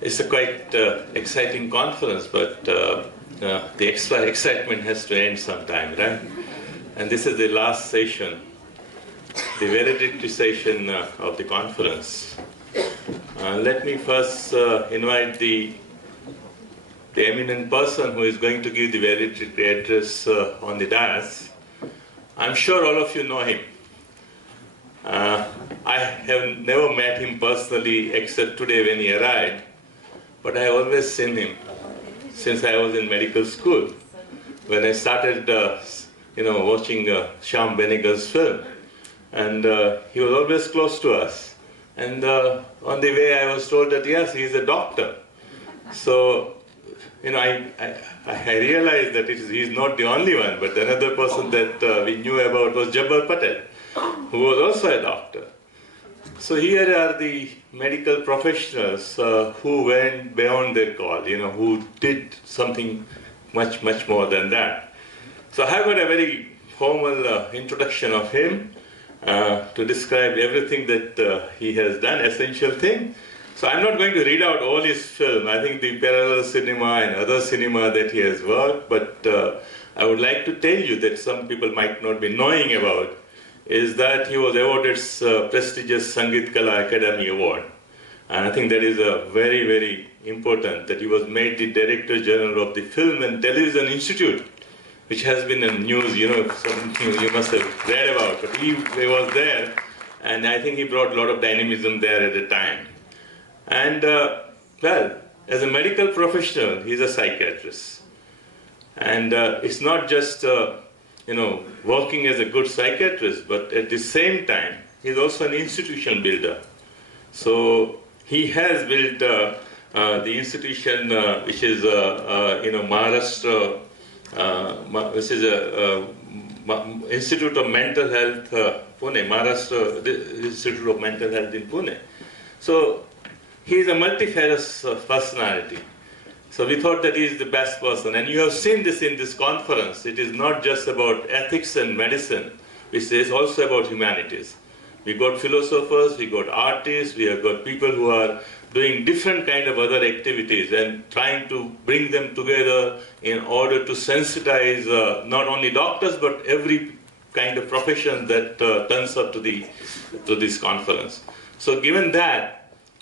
It's a quite exciting conference, but the extra excitement has to end sometime, right? And this is the last session, the valedictory session of the conference. Let me first invite the eminent person who is going to give the valedictory address on the dais. I'm sure all of you know him. I have never met him personally except today when he arrived, but I have always seen him since I was in medical school. When I started watching Shyam Benegal's film, and he was always close to us. And on the way I was told that yes, he is a doctor. So I realized that he is not the only one, but another person that we knew about was Jabbar Patel, who was also a doctor. So here are the medical professionals who went beyond their call, who did something much, much more than that. So I have got a very formal introduction of him to describe everything that he has done, essential thing. So I'm not going to read out all his film. I think the parallel cinema and other cinema that he has worked, but I would like to tell you that some people might not be knowing about is that he was awarded prestigious Sangeet Kala Academy Award. And I think that is very, very important that he was made the Director General of the Film and Television Institute, which has been in news, something you must have read about, but he was there, and I think he brought a lot of dynamism there at the time. And, as a medical professional, he's a psychiatrist. And it's not just, working as a good psychiatrist, but at the same time, he's also an institution builder. So he has built the institution, which is, Maharashtra, which is Institute of Mental Health, Pune, Maharashtra Institute of Mental Health in Pune. So he is a multifarious personality. So we thought that he is the best person. And you have seen this in this conference. It is not just about ethics and medicine, which is also about humanities. We got philosophers, we got artists, we have got people who are doing different kind of other activities and trying to bring them together in order to sensitize not only doctors, but every kind of profession that turns up to this conference. So given that,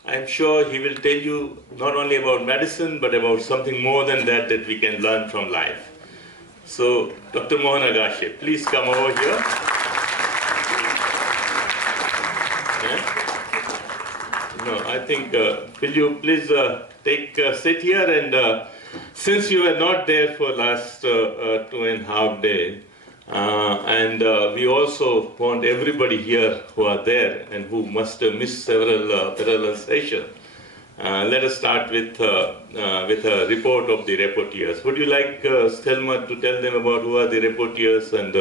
I'm sure he will tell you not only about medicine, but about something more than that that we can learn from life. So, Dr. Mohan Agashe, please come over here. Yeah? No, I think, will you please take a seat here, and since you were not there for last 2.5 days, and we also want everybody here who are there and who must have missed several parallel sessions. Let us start with a report of the reporters. Would you like Stelma to tell them about who are the reporters and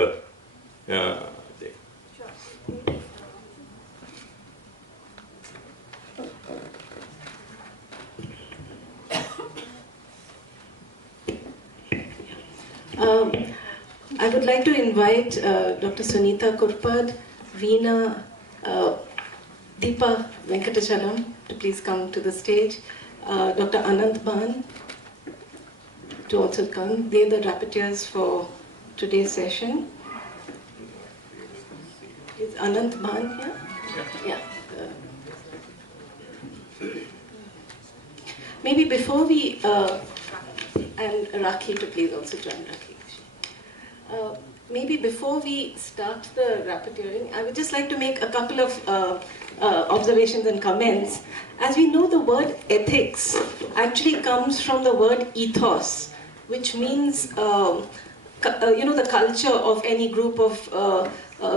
I would like to invite Dr. Sunita Kurpad, Veena, Deepa Venkatachalam to please come to the stage, Dr. Anant Bhan to also come. They are the rapporteurs for today's session. Is Anant Bhan here? Yeah. Maybe before we, and Rakhi to please also join Rakhi. Maybe before we start the rapporteuring, I would just like to make a couple of observations and comments. As we know, the word ethics actually comes from the word ethos, which means, the culture of any group of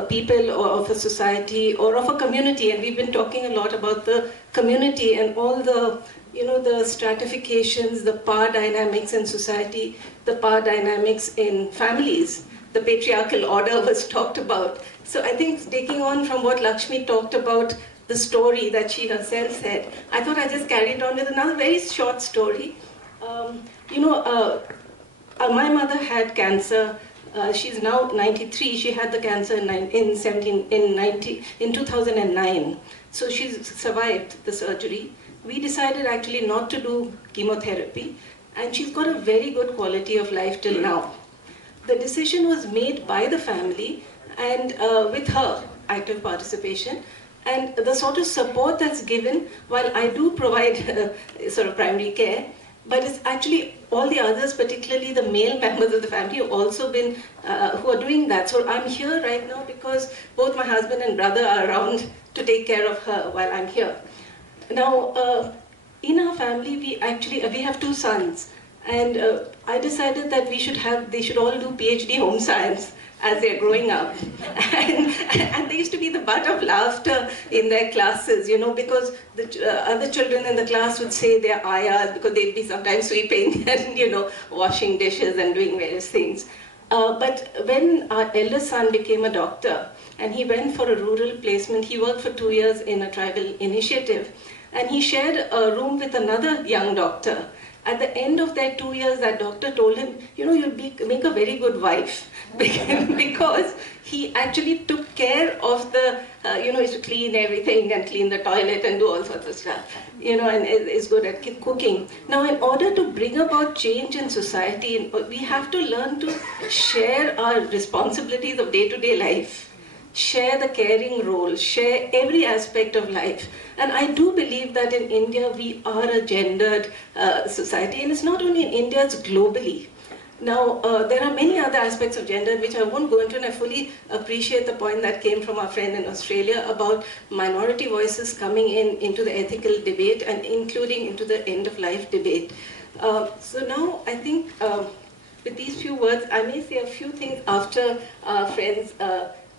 people or of a society or of a community. And we've been talking a lot about the community and all the the stratifications, the power dynamics in society, the power dynamics in families. The patriarchal order was talked about. So I think taking on from what Lakshmi talked about, the story that she herself said, I thought I just carried on with another very short story. My mother had cancer. She's now 93. She had the cancer in 2009. So she's survived the surgery. we decided actually not to do chemotherapy, and she's got a very good quality of life till now. The decision was made by the family and with her active participation, and the sort of support that's given, while I do provide sort of primary care, but it's actually all the others, particularly the male members of the family, have also been, who are doing that. So I'm here right now because both my husband and brother are around to take care of her while I'm here. Now, in our family, we have 2 sons, and I decided that they should all do PhD home science as they're growing up. And they used to be the butt of laughter in their classes, you know, because the other children in the class would say they're ayahs because they'd be sometimes sweeping and, you know, washing dishes and doing various things. But when our eldest son became a doctor and he went for a rural placement, he worked for 2 years in a tribal initiative, and he shared a room with another young doctor. At the end of that 2 years, that doctor told him, you know, you'll make a very good wife, because he actually took care of the, you know, he used to clean everything and clean the toilet and do all sorts of stuff, you know, and is good at cooking. Now, in order to bring about change in society, we have to learn to share our responsibilities of day-to-day life. Share the caring role, share every aspect of life. And I do believe that in India we are a gendered society, and it's not only in India, it's globally. Now, there are many other aspects of gender which I won't go into, and I fully appreciate the point that came from our friend in Australia about minority voices coming into the ethical debate and including into the end-of-life debate. So now I think with these few words, I may say a few things after our friends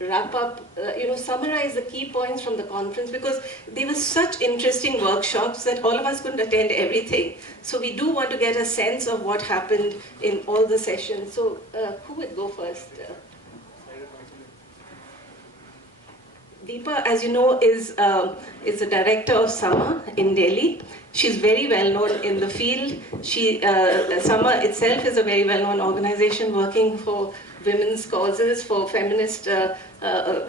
wrap up, you know, summarize the key points from the conference, because they were such interesting workshops that all of us couldn't attend everything. So we do want to get a sense of what happened in all the sessions. So who would go first? Deepa, as you know, is the director of Summer in Delhi. She's very well known in the field. Summer itself is a very well known organization working for women's causes, for feminist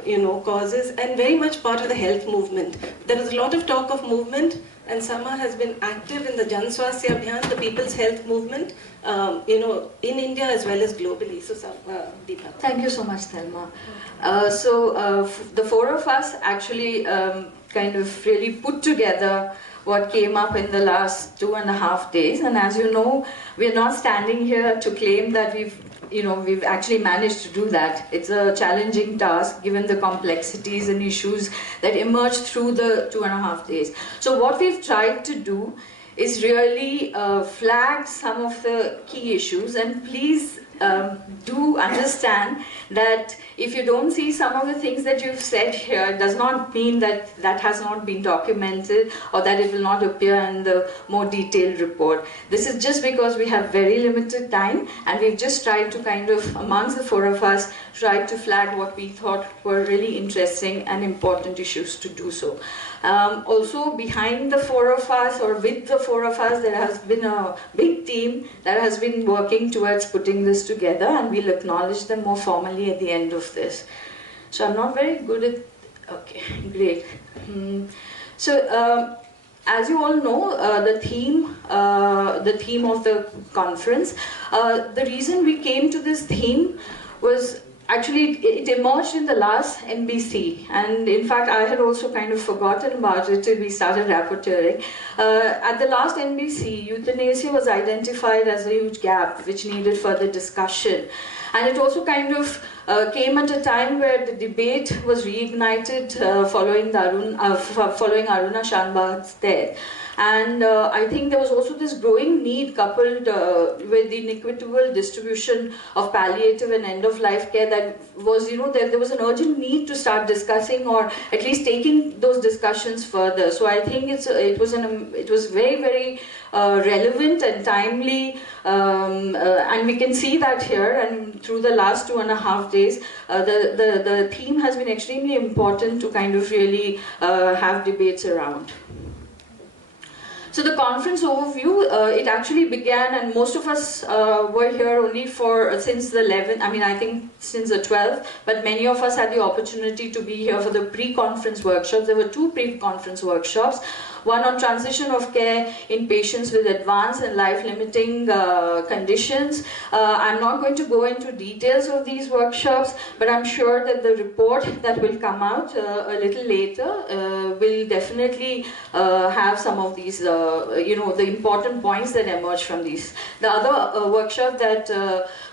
you know, causes, and very much part of the health movement. There was a lot of talk of movement, and Summer has been active in the Jan Swasthya Abhiyan, the people's health movement, you know, in India as well as globally. So, Deepa. Thank you so much, Thelma. The 4 of us actually kind of really put together what came up in the last 2.5 days, and as you know, we're not standing here to claim that we've actually managed to do that. It's a challenging task given the complexities and issues that emerged through the 2.5 days. So what we've tried to do is really flag some of the key issues, and please do understand that if you don't see some of the things that you've said here, it does not mean that that has not been documented or that it will not appear in the more detailed report. This is just because we have very limited time, and we've just tried to kind of, amongst the 4 of us, tried to flag what we thought were really interesting and important issues to do so. Also, behind the 4 of us, or with the 4 of us, there has been a big team that has been working towards putting this together, and we'll acknowledge them more formally at the end of this. So I'm not very good at, okay, great. So as you all know, the theme of the conference, the reason we came to this theme was actually, it emerged in the last NBC, and in fact I had also kind of forgotten about it till we started rapporteuring. At the last NBC, euthanasia was identified as a huge gap which needed further discussion, and it also kind of came at a time where the debate was reignited following Aruna Shanbag's death. And I think there was also this growing need, coupled with the inequitable distribution of palliative and end-of-life care, that was, you know, there was an urgent need to start discussing, or at least taking those discussions further. So I think it was very, very relevant and timely, and we can see that here. And through the last 2.5 days, the theme has been extremely important to kind of really have debates around. So the conference overview, it actually began, and most of us were here only since the 11th, I think since the 12th, but many of us had the opportunity to be here for the pre-conference workshops. There were 2 pre-conference workshops. one on transition of care in patients with advanced and life-limiting conditions. I'm not going to go into details of these workshops, but I'm sure that the report that will come out a little later will definitely have some of these, the important points that emerge from these. The other workshop that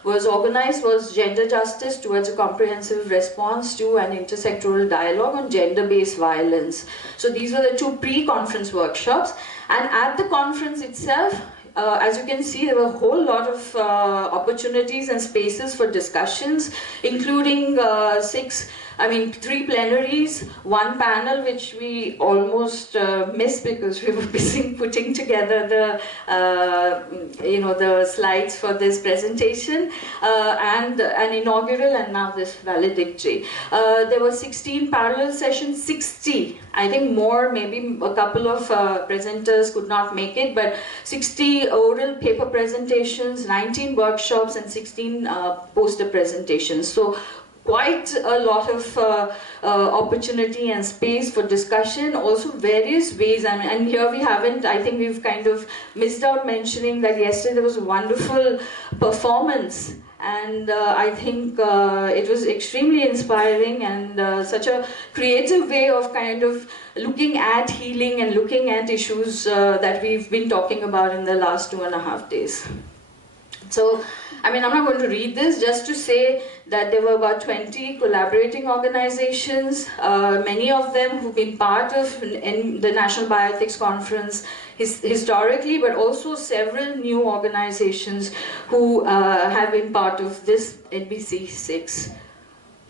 was organized was Gender Justice Towards a Comprehensive Response to an Intersectoral Dialogue on Gender-Based Violence. So these were the two pre-conference workshops, and at the conference itself, as you can see, there were a whole lot of opportunities and spaces for discussions, including 3 plenaries, 1 panel which we almost missed because we were busy putting together the slides for this presentation, and an inaugural, and now this valedictory. There were 16 parallel sessions, 60. I think more, maybe a couple of presenters could not make it, but 60 oral paper presentations, 19 workshops, and 16 poster presentations. So quite a lot of opportunity and space for discussion, also various ways. And here we haven't, I think we've kind of missed out mentioning that yesterday there was a wonderful performance, and I think it was extremely inspiring, and such a creative way of kind of looking at healing and looking at issues that we've been talking about in the last 2.5 days. So, I'm not going to read this, just to say that there were about 20 collaborating organizations, many of them who've been part of in the National Bioethics Conference historically, but also several new organizations who have been part of this NBC 6.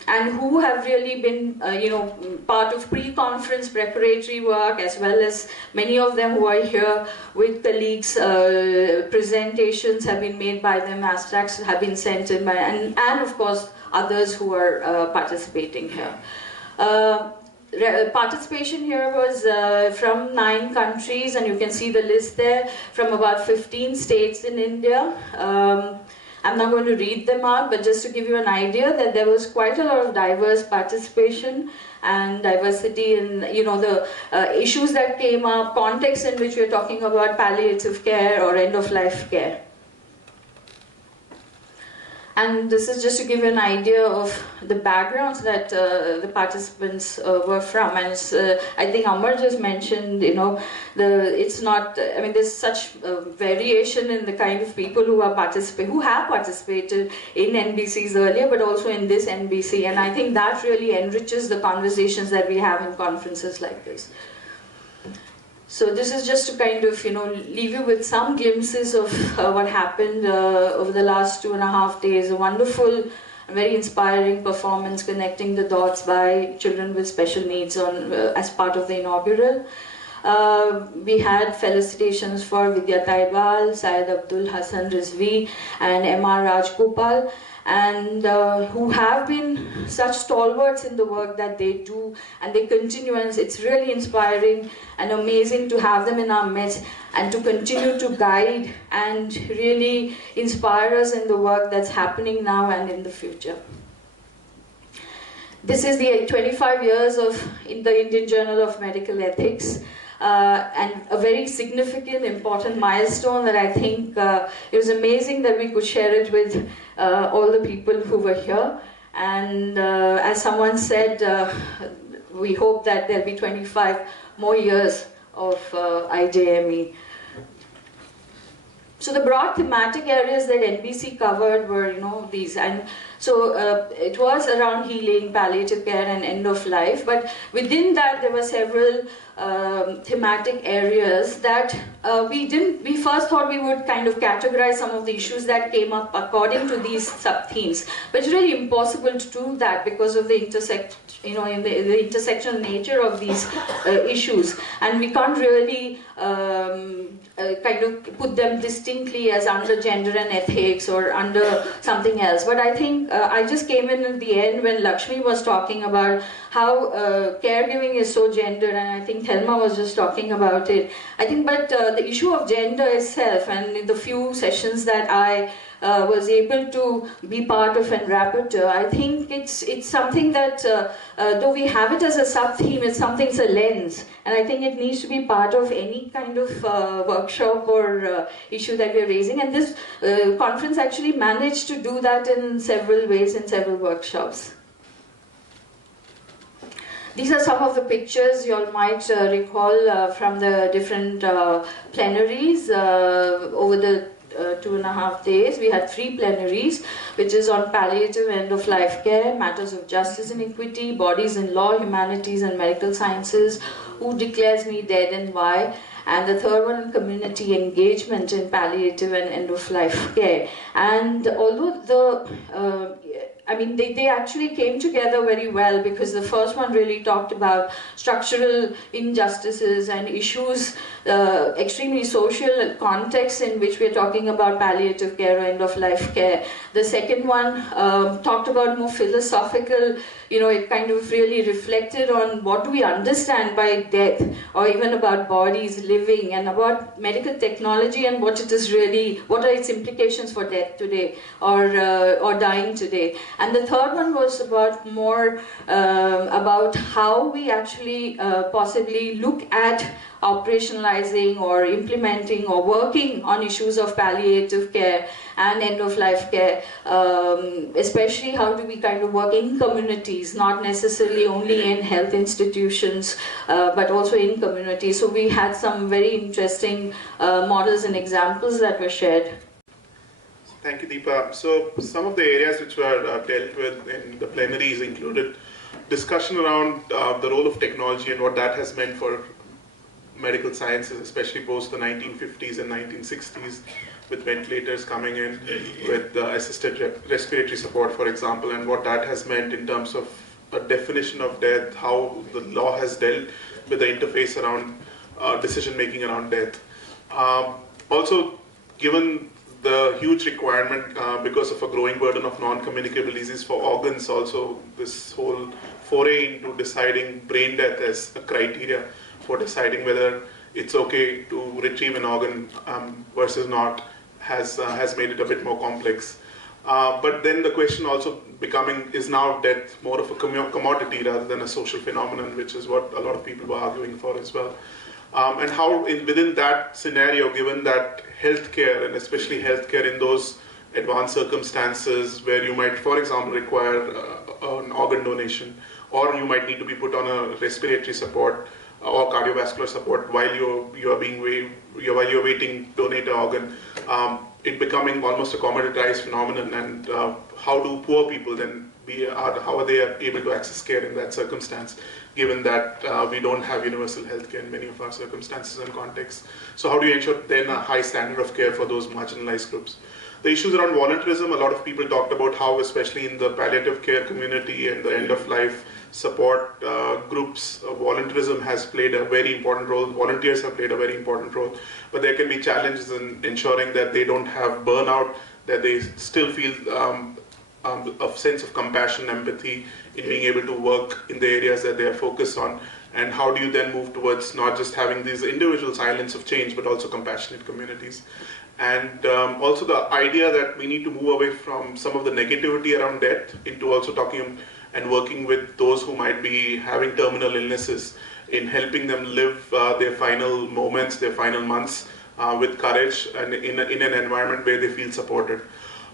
And who have really been, part of pre-conference preparatory work, as well as many of them who are here with colleagues. Presentations have been made by them, abstracts have been sent in by, and of course others who are participating here. Participation here was from 9 countries, and you can see the list there, from about 15 states in India. I'm not going to read them out, but just to give you an idea that there was quite a lot of diverse participation and diversity in the issues that came up, context in which we're talking about palliative care or end-of-life care. And this is just to give you an idea of the backgrounds that the participants were from. And I think Amar just mentioned, it's not, there's such variation in the kind of people who have participated in NBCs earlier, but also in this NBC. And I think that really enriches the conversations that we have in conferences like this. So this is just to kind of, leave you with some glimpses of what happened over the last 2.5 days. A wonderful, very inspiring performance connecting the dots by children with special needs as part of the inaugural. We had felicitations for Vidya Taibal, Syed Abdul Hassan Rizvi, and M.R. Rajgopal, and who have been such stalwarts in the work that they do, and they continue, and it's really inspiring and amazing to have them in our midst and to continue to guide and really inspire us in the work that's happening now and in the future. This is the 25 years of the Indian Journal of Medical Ethics. And a very significant, important milestone that I think it was amazing that we could share it with all the people who were here. And as someone said, we hope that there'll be 25 more years of IJME. So the broad thematic areas that NBC covered were, these. And so it was around healing, palliative care, and end of life. But within that, there were several thematic areas that we first thought we would kind of categorize some of the issues that came up according to these sub-themes. But it's really impossible to do that because of the intersectional nature of these issues. And we can't really kind of put them distinctly as under gender and ethics or under something else. But I think I just came in at the end when Lakshmi was talking about how caregiving is so gendered, and I think Thelma was just talking about it. I think, but the issue of gender itself, and in the few sessions that I was able to be part of an rapporteur. I think it's something that, though we have it as a sub-theme, it's something, it's a lens. And I think it needs to be part of any kind of workshop or issue that we're raising. And this conference actually managed to do that in several ways, in several workshops. These are some of the pictures you all might recall from the different plenaries over the 2.5 days. We had 3 plenaries, which is on palliative end-of-life care, matters of justice and equity, bodies in law, humanities and medical sciences, who declares me dead and why, and the third one on community engagement in palliative and end-of-life care. And although they actually came together very well, because the first one really talked about structural injustices and issues, extremely social contexts in which we're talking about palliative care or end-of-life care. The second one talked about more philosophical, it kind of really reflected on what do we understand by death, or even about bodies living, and about medical technology and what it is really, what are its implications for death today, or dying today. And the third one was about more about how we actually possibly look at operationalizing or implementing or working on issues of palliative care and end-of-life care, especially how do we kind of work in communities, not necessarily only in health institutions, but also in communities. So we had some very interesting models and examples that were shared. Thank you, Deepa. So some of the areas which were dealt with in the plenaries included discussion around the role of technology and what that has meant for medical sciences, especially post the 1950s and 1960s, with ventilators coming in, with assisted respiratory support, for example, and what that has meant in terms of a definition of death, how the law has dealt with the interface around decision-making around death. Also, given the huge requirement because of a growing burden of non-communicable disease for organs, also this whole foray into deciding brain death as a criteria for deciding whether it's okay to retrieve an organ versus not has made it a bit more complex. But then the question also becoming, is now death more of a commodity rather than a social phenomenon, which is what a lot of people were arguing for as well. And how within that scenario, given that healthcare, and especially healthcare in those advanced circumstances where you might, for example, require an organ donation, or you might need to be put on a respiratory support or cardiovascular support while you're waiting to donate an organ, it becoming almost a commoditized phenomenon. And how do poor people then how are they able to access care in that circumstance, given that we don't have universal health care in many of our circumstances and contexts? So how do you ensure then a high standard of care for those marginalized groups? The issues around volunteerism, a lot of people talked about how, especially in the palliative care community and the end-of-life support groups, volunteerism has played a very important role. Volunteers have played a very important role, but there can be challenges in ensuring that they don't have burnout, that they still feel a sense of compassion, empathy in being able to work in the areas that they are focused on. And how do you then move towards not just having these individual islands of change, but also compassionate communities? And also the idea that we need to move away from some of the negativity around death into also talking and working with those who might be having terminal illnesses, in helping them live their final moments, their final months with courage and in an environment where they feel supported.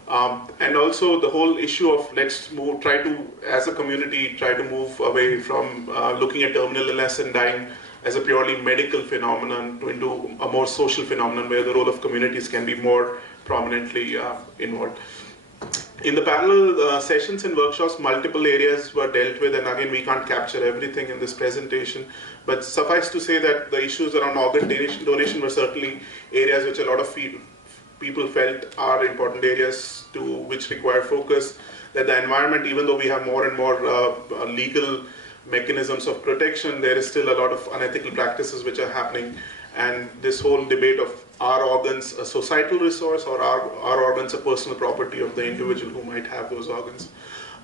And also the whole issue of let's try to, as a community, try to move away from looking at terminal illness and dying as a purely medical phenomenon into a more social phenomenon where the role of communities can be more prominently involved. In the parallel sessions and workshops, multiple areas were dealt with, and again, we can't capture everything in this presentation, but suffice to say that the issues around organ donation were certainly areas which a lot of people felt are important areas which require focus, that the environment, even though we have more and more legal mechanisms of protection, there is still a lot of unethical practices which are happening. And this whole debate of are organs a societal resource, or are organs a personal property of the individual who might have those organs.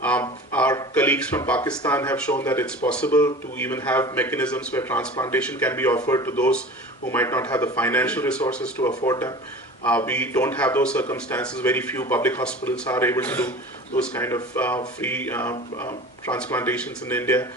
Our colleagues from Pakistan have shown that it's possible to even have mechanisms where transplantation can be offered to those who might not have the financial resources to afford them. We don't have those circumstances. Very few public hospitals are able to do those kind of free transplantations in India.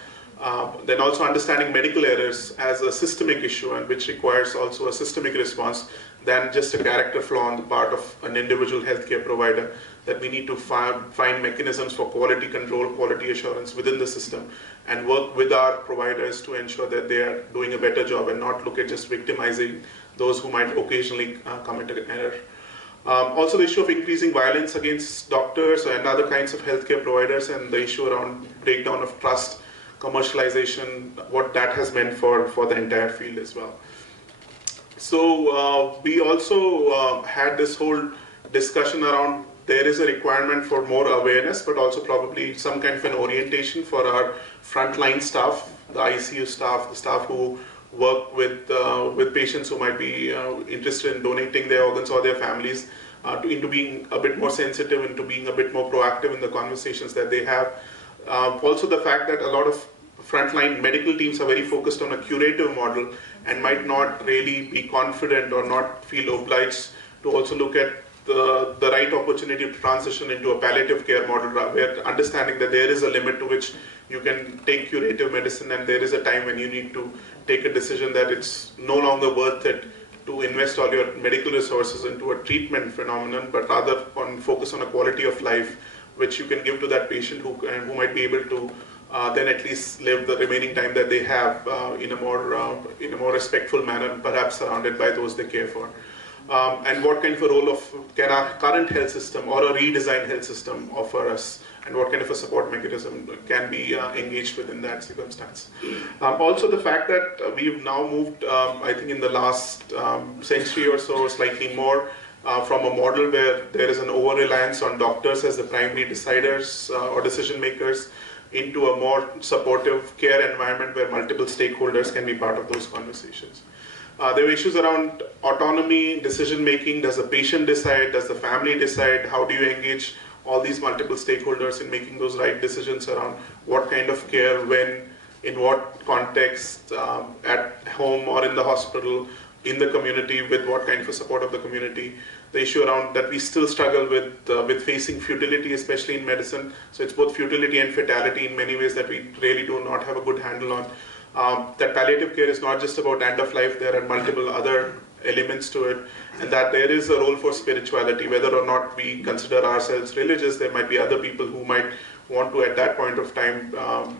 Then also understanding medical errors as a systemic issue, and which requires also a systemic response than just a character flaw on the part of an individual healthcare provider, that we need to find mechanisms for quality control, quality assurance within the system, and work with our providers to ensure that they are doing a better job and not look at just victimizing those who might occasionally commit an error. Also the issue of increasing violence against doctors and other kinds of healthcare providers, and the issue around breakdown of trust, commercialization, what that has meant for the entire field as well. So we also had this whole discussion around there is a requirement for more awareness, but also probably some kind of an orientation for our frontline staff, the ICU staff, the staff who work with patients who might be interested in donating their organs, or their families, into being a bit more sensitive, into being a bit more proactive in the conversations that they have. Also the fact that a lot of frontline medical teams are very focused on a curative model and might not really be confident or not feel obliged to also look at the right opportunity to transition into a palliative care model, where understanding that there is a limit to which you can take curative medicine, and there is a time when you need to take a decision that it's no longer worth it to invest all your medical resources into a treatment phenomenon, but rather focus on a quality of life which you can give to that patient who might be able to then at least live the remaining time that they have in a more respectful manner, perhaps surrounded by those they care for. And what kind of a role can our current health system or a redesigned health system offer us, and what kind of a support mechanism can be engaged with in that circumstance. Also the fact that we've now moved, I think in the last century or so, slightly more, from a model where there is an over-reliance on doctors as the primary deciders or decision makers, into a more supportive care environment where multiple stakeholders can be part of those conversations. There were issues around autonomy, decision making. Does the patient decide? Does the family decide? How do you engage all these multiple stakeholders in making those right decisions around what kind of care, when, in what context, at home or in the hospital, in the community, with what kind of a support of the community. The issue around that we still struggle with facing futility, especially in medicine. So it's both futility and fatality in many ways that we really do not have a good handle on. That palliative care is not just about end of life, there are multiple other elements to it, and that there is a role for spirituality. Whether or not we consider ourselves religious, there might be other people who might want to at that point of time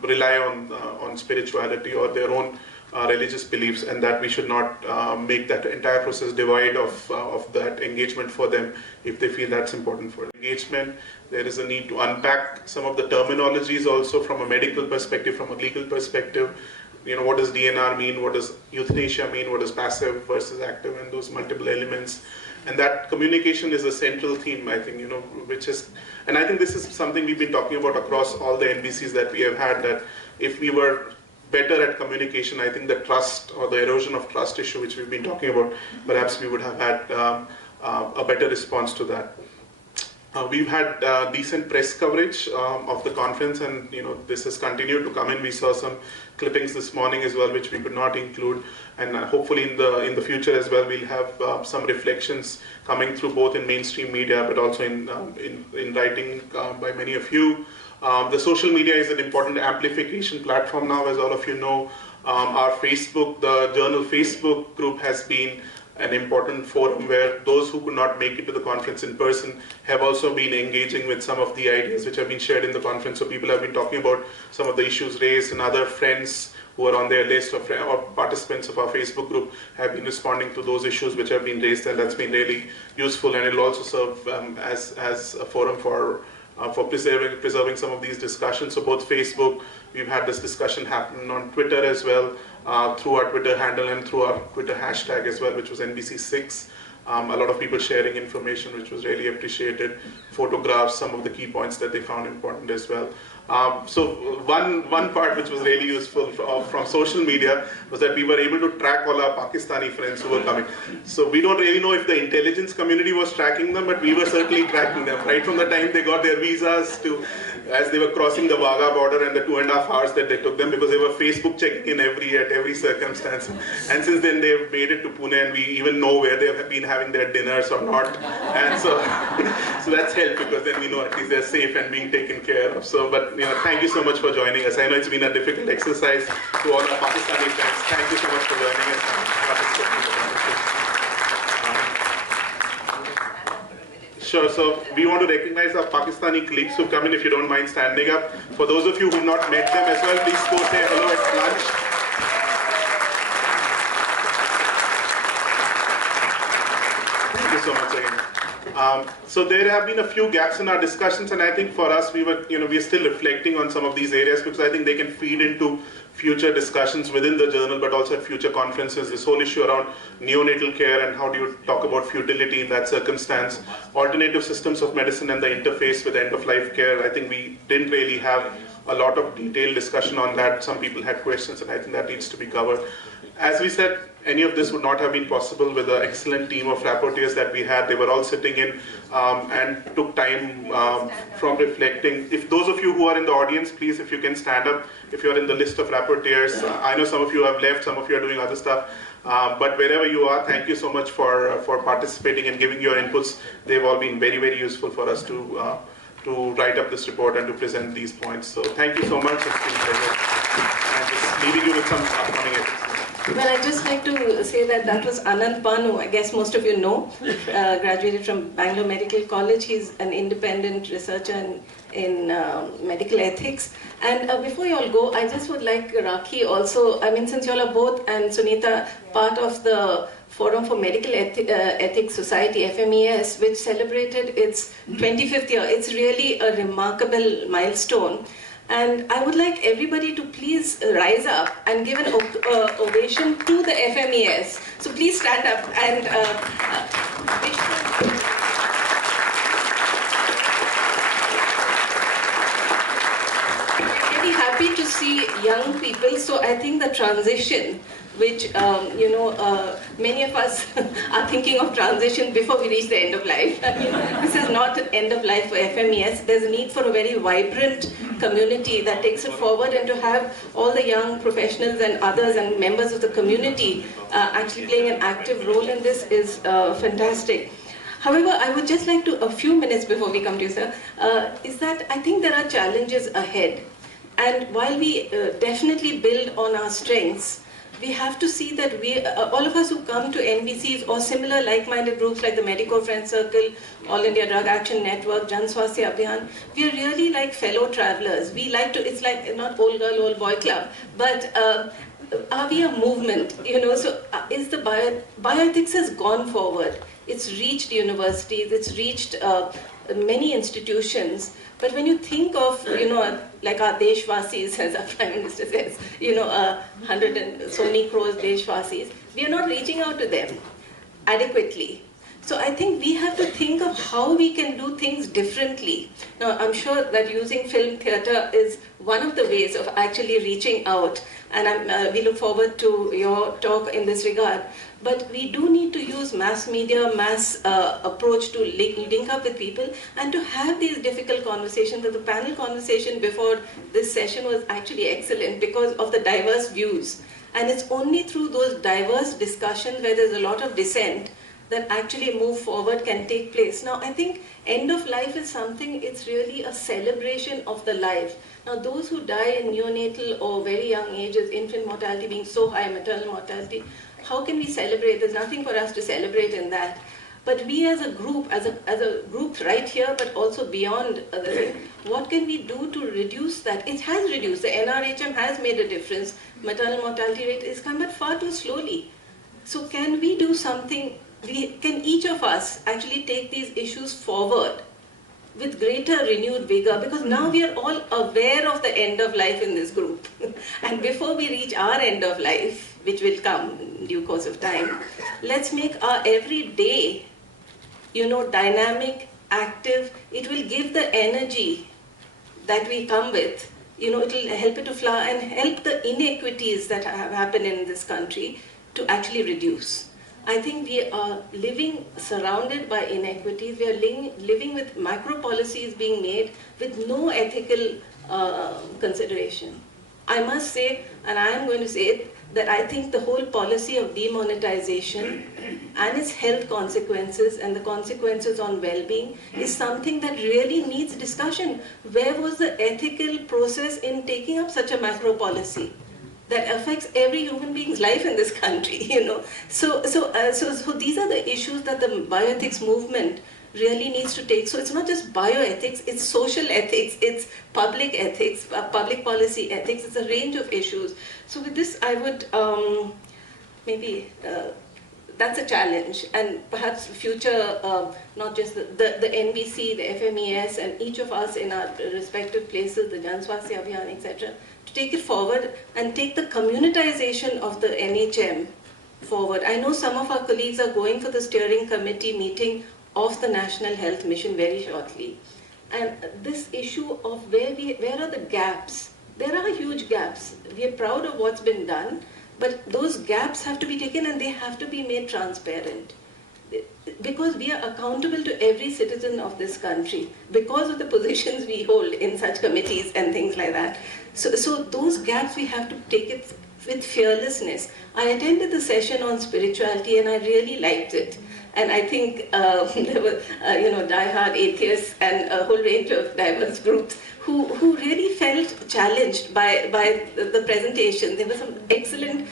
rely on spirituality or their own religious beliefs, and that we should not make that entire process devoid of that engagement for them if they feel that's important for engagement. There is a need to unpack some of the terminologies also from a medical perspective, from a legal perspective. You know, what does DNR mean? What does euthanasia mean? What does passive versus active, and those multiple elements? And that communication is a central theme, I think, which is, and I think this is something we've been talking about across all the NBCs that we have had, that if we were better at communication, I think the trust or the erosion of trust issue, which we've been talking about, perhaps we would have had a better response to that. We've had decent press coverage of the conference, and this has continued to come in. We saw some clippings this morning as well, which we could not include, and hopefully in the future as well, we'll have some reflections coming through both in mainstream media, but also in writing by many of you. The social media is an important amplification platform now, as all of you know. Our Facebook, the journal Facebook group, has been an important forum where those who could not make it to the conference in person have also been engaging with some of the ideas which have been shared in the conference. So people have been talking about some of the issues raised, and other friends who are on their list of or participants of our Facebook group have been responding to those issues which have been raised, and that's been really useful, and it will also serve as a forum for preserving some of these discussions. So both Facebook, we've had this discussion happen on Twitter as well, through our Twitter handle and through our Twitter hashtag as well, which was NBC6. A lot of people sharing information, which was really appreciated. Photographs, some of the key points that they found important as well. So one part which was really useful from social media was that we were able to track all our Pakistani friends who were coming. So we don't really know if the intelligence community was tracking them, but we were certainly tracking them right from the time they got their visas to as they were crossing the Wagah border and the 2.5 hours that they took them, because they were Facebook checking in at every circumstance. And since then they've made it to Pune, and we even know where they have been having their dinners or not. And so, so that's helped, because then we know at least they're safe and being taken care of. So, but thank you so much for joining us. I know it's been a difficult exercise to all our Pakistani friends. Thank you so much for joining us and participating in the conversation. Sure, so we want to recognize our Pakistani colleagues who come in, if you don't mind standing up. For those of you who have not met them as well, please go say hello at lunch. Thank you so much again. So there have been a few gaps in our discussions, and I think for us, we are still reflecting on some of these areas, because I think they can feed into future discussions within the journal, but also at future conferences. This whole issue around neonatal care and how do you talk about futility in that circumstance, alternative systems of medicine and the interface with end-of-life care. I think we didn't really have a lot of detailed discussion on that. Some people had questions, and I think that needs to be covered. As we said, any of this would not have been possible with the excellent team of rapporteurs that we had. They were all sitting in and took time from reflecting. If those of you who are in the audience, please, if you can stand up, if you're in the list of rapporteurs. I know some of you have left, some of you are doing other stuff. But wherever you are, thank you so much for participating and giving your inputs. They've all been very, very useful for us to write up this report and to present these points. So thank you so much. It's been a pleasure. And just leaving you with some upcoming episodes. Well, I'd just like to say that was Anand Panu, I guess most of you know, graduated from Bangalore Medical College. He's an independent researcher in medical ethics. And before you all go, I just would like Rakhi also, I mean, since you all are both, and Sunita, part of the Forum for Medical Ethics Society, FMES, which celebrated its 25th year. It's really a remarkable milestone. And I would like everybody to please rise up and give an ovation to the FMES. So please stand up and wish them. I'm really happy to see young people. So I think the transition, which many of us are thinking of transition before we reach the end of life. I mean, this is not an end of life for FMES. There's a need for a very vibrant community that takes it forward, and to have all the young professionals and others and members of the community actually playing an active role in this is fantastic. However, I would just like to, a few minutes before we come to you, sir, is that I think there are challenges ahead. And while we definitely build on our strengths, we have to see that we, all of us who come to NBCs or similar like-minded groups like the Medico Friends Circle, All India Drug Action Network, Jan Swasthya Abhiyan, we are really like fellow travelers. We like to, it's like not old girl, old boy club, but are we a movement? So is the bioethics has gone forward. It's reached universities, it's reached many institutions. But when you think of, like our Deshvasis, as our Prime Minister says, 100 and so many crores Deshvasis, we are not reaching out to them adequately. So I think we have to think of how we can do things differently. Now, I'm sure that using film theatre is one of the ways of actually reaching out, and we look forward to your talk in this regard. But we do need to use mass media, mass approach to link up with people and to have these difficult conversations. The panel conversation before this session was actually excellent because of the diverse views. And it's only through those diverse discussions where there's a lot of dissent that actually move forward can take place. Now, I think end of life is something, it's really a celebration of the life. Now, those who die in neonatal or very young ages, infant mortality being so high, maternal mortality, how can we celebrate? There's nothing for us to celebrate in that. But we as a group, as a group right here, but also beyond the thing, what can we do to reduce that? It has reduced. The NRHM has made a difference. Maternal mortality rate is come, but far too slowly. So can we do something? Can each of us actually take these issues forward with greater renewed vigor? Because now we are all aware of the end of life in this group. And before we reach our end of life, which will come in due course of time, let's make our every day, dynamic, active. It will give the energy that we come with, it'll help it to flower and help the inequities that have happened in this country to actually reduce. I think we are living surrounded by inequities. We are living with macro policies being made with no ethical consideration. I must say, and I am going to say it, that I think the whole policy of demonetization and its health consequences and the consequences on well-being is something that really needs discussion. Where was the ethical process in taking up such a macro policy that affects every human being's life in this country? So these are the issues that the bioethics movement really needs to take. So it's not just bioethics, it's social ethics, it's public ethics, public policy ethics, it's a range of issues. So with this, I would that's a challenge, and perhaps future, not just the NBC, the FMES, and each of us in our respective places, the Jan Swasthya Abhiyan, etc., to take it forward and take the communitization of the NHM forward. I know some of our colleagues are going for the steering committee meeting of the National Health Mission very shortly. And this issue of where are the gaps? There are huge gaps. We are proud of what's been done, but those gaps have to be taken and they have to be made transparent. Because we are accountable to every citizen of this country because of the positions we hold in such committees and things like that. So those gaps we have to take it with fearlessness. I attended the session on spirituality and I really liked it. And I think there were, diehard atheists and a whole range of diverse groups who really felt challenged by the presentation. There were some excellent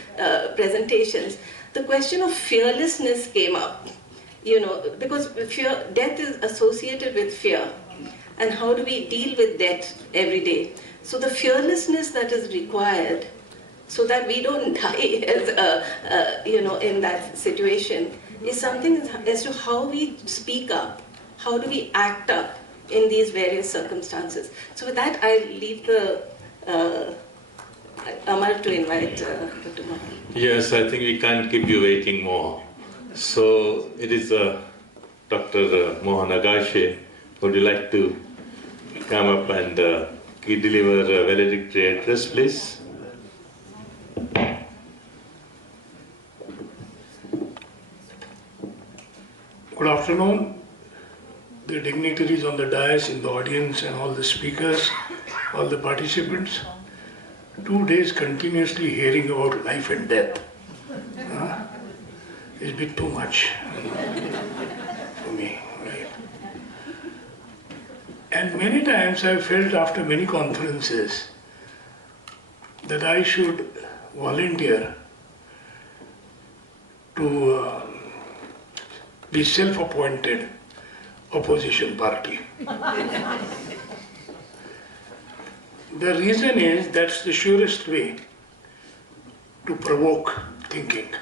presentations. The question of fearlessness came up, because death is associated with fear. And how do we deal with death every day? So the fearlessness that is required so that we don't die as, in that situation is something as to how we speak up, how do we act up in these various circumstances. So with that, I leave the Amar to invite Dr. Mohan. Yes, I think we can't keep you waiting more. So it is Dr. Mohan Agashe. Would you like to come up and deliver a valedictory address, please? Good afternoon, the dignitaries on the dais, in the audience, and all the speakers, all the participants. 2 days continuously hearing about life and death is a bit too much for me. Right? And many times I felt after many conferences that I should volunteer to be self-appointed opposition party. The reason is that's the surest way to provoke thinking.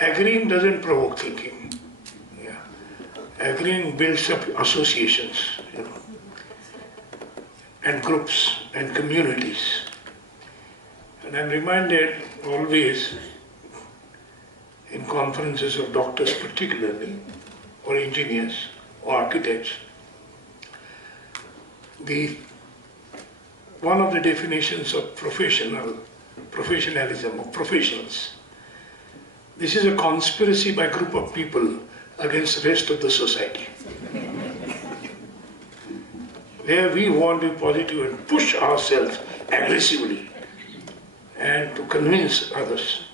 Agreeing doesn't provoke thinking. Yeah. Agreeing builds up associations, and groups and communities. And I'm reminded always in conferences of doctors particularly, or engineers, or architects, one of the definitions of professionalism, of professionals. This is a conspiracy by a group of people against the rest of the society. Where we want to be positive and push ourselves aggressively and to convince others.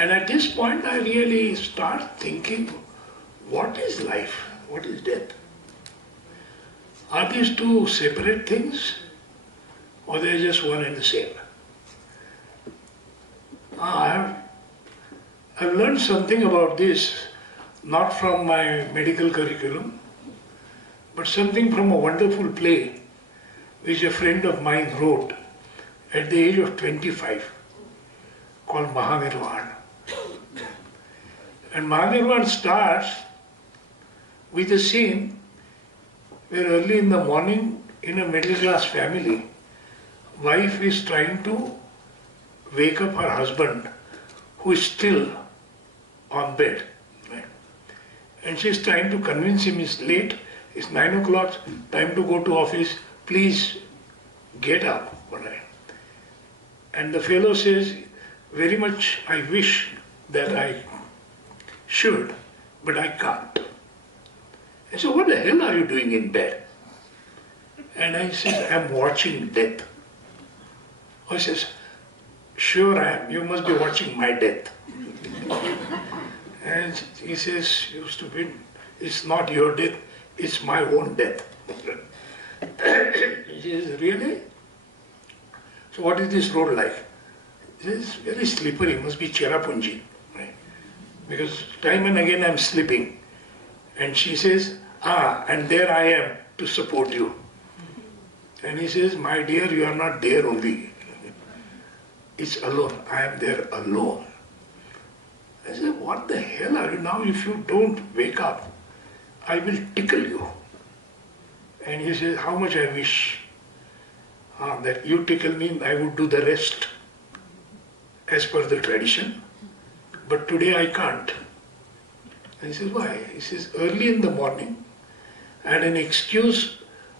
And at this point, I really start thinking, what is life? What is death? Are these two separate things? Or they're just one and the same? I've learned something about this, not from my medical curriculum, but something from a wonderful play which a friend of mine wrote at the age of 25, called Mahanirvan. And Mahanirvan starts with a scene where early in the morning, in a middle class family, wife is trying to wake up her husband who is still on bed. Right? And she's trying to convince him it's late, It's 9 o'clock, time to go to office, please get up. All right. And the fellow says, very much I wish that I should, but I can't. I said, what the hell are you doing in bed? And I said, I'm watching death. He says, sure I am, you must be watching my death. And he says, you stupid, it's not your death, it's my own death. He says, really? So what is this road like? It is very slippery, must be Cherrapunji. Right? Because time and again I'm slipping. And she says, and there I am to support you. And he says, my dear, you are not there only. It's alone. I am there alone. I said, what the hell are you now? If you don't wake up, I will tickle you. And he says, how much I wish that you tickle me, I would do the rest as per the tradition. But today I can't. And he says, why? He says, early in the morning, I had an excuse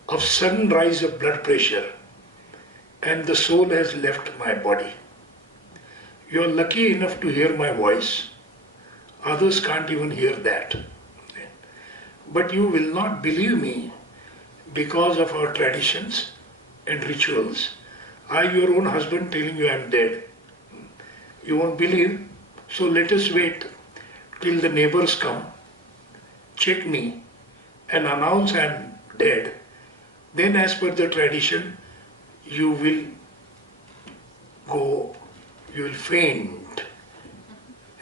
of sudden rise of blood pressure and the soul has left my body. You are lucky enough to hear my voice. Others can't even hear that. But you will not believe me because of our traditions and rituals. I, your own husband, telling you I am dead. You won't believe, so let us wait till the neighbors come, check me and announce I am dead. Then as per the tradition, you will go, you will faint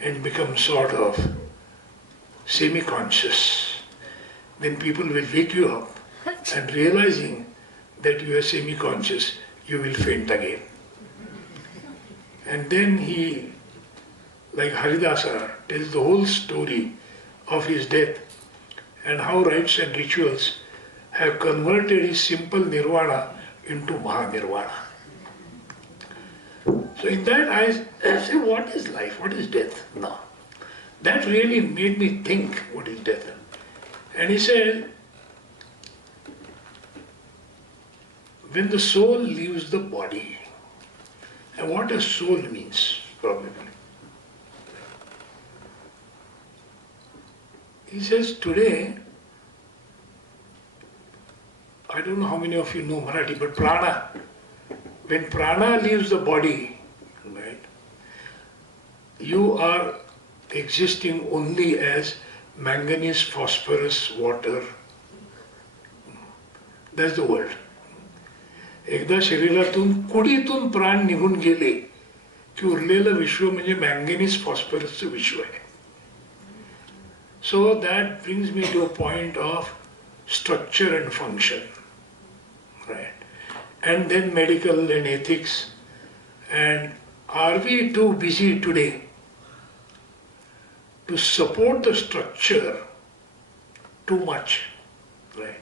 and become sort of semi-conscious. Then people will wake you up and realizing that you are semi-conscious, you will faint again. And then he, like Haridasa, tells the whole story of his death and how rites and rituals have converted his simple nirvana into Mahanirvana. So in that I say, what is life? What is death? No. That really made me think, what is death? And he said, when the soul leaves the body, and what a soul means, probably. He says, today, I don't know how many of you know Marathi, but prana, when prana leaves the body, right, you are existing only as manganese, phosphorus, water. That's the world. एकदा शरीरातून कुडीतून प्राण निघून गेले की उरलेलं विश्व म्हणजे manganese फॉस्फरसचं विश्व आहे. So that brings me to a point of structure and function, right? And then medical and ethics. And are we too busy today to support the structure too much, right?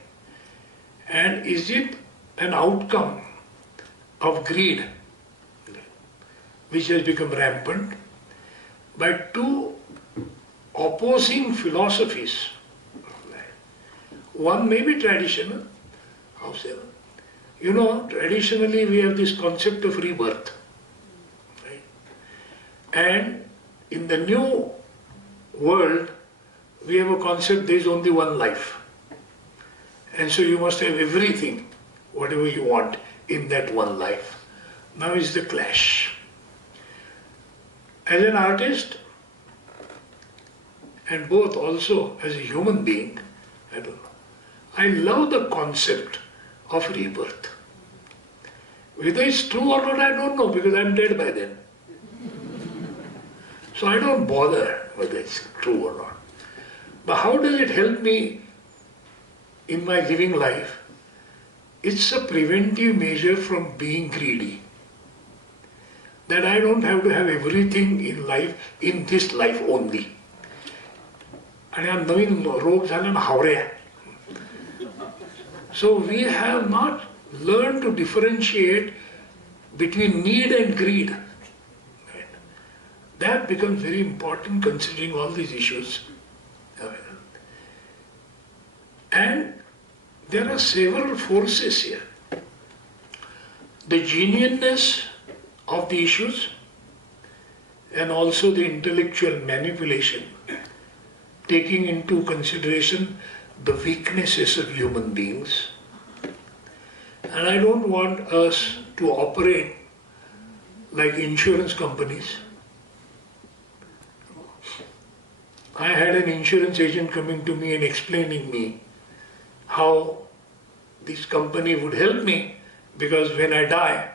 And is it an outcome of greed, which has become rampant, by two opposing philosophies? One may be traditional, however. You know, traditionally we have this concept of rebirth, right? And in the new world, we have a concept there is only one life. And so you must have everything, whatever you want in that one life. Now is the clash. As an artist, and both also as a human being, I don't know, I love the concept of rebirth. Whether it's true or not, I don't know, because I'm dead by then. So I don't bother whether it's true or not. But how does it help me in my living life? It's a preventive measure from being greedy. That I don't have to have everything in life, in this life only. आणि हा नवीन रोग झाला ना हावऱ्या. So we have not learned to differentiate between need and greed. That becomes very important considering all these issues. And there are several forces here. The genuineness of the issues and also the intellectual manipulation, taking into consideration the weaknesses of human beings. And I don't want us to operate like insurance companies. I had an insurance agent coming to me and explaining me how this company would help me, because when I die,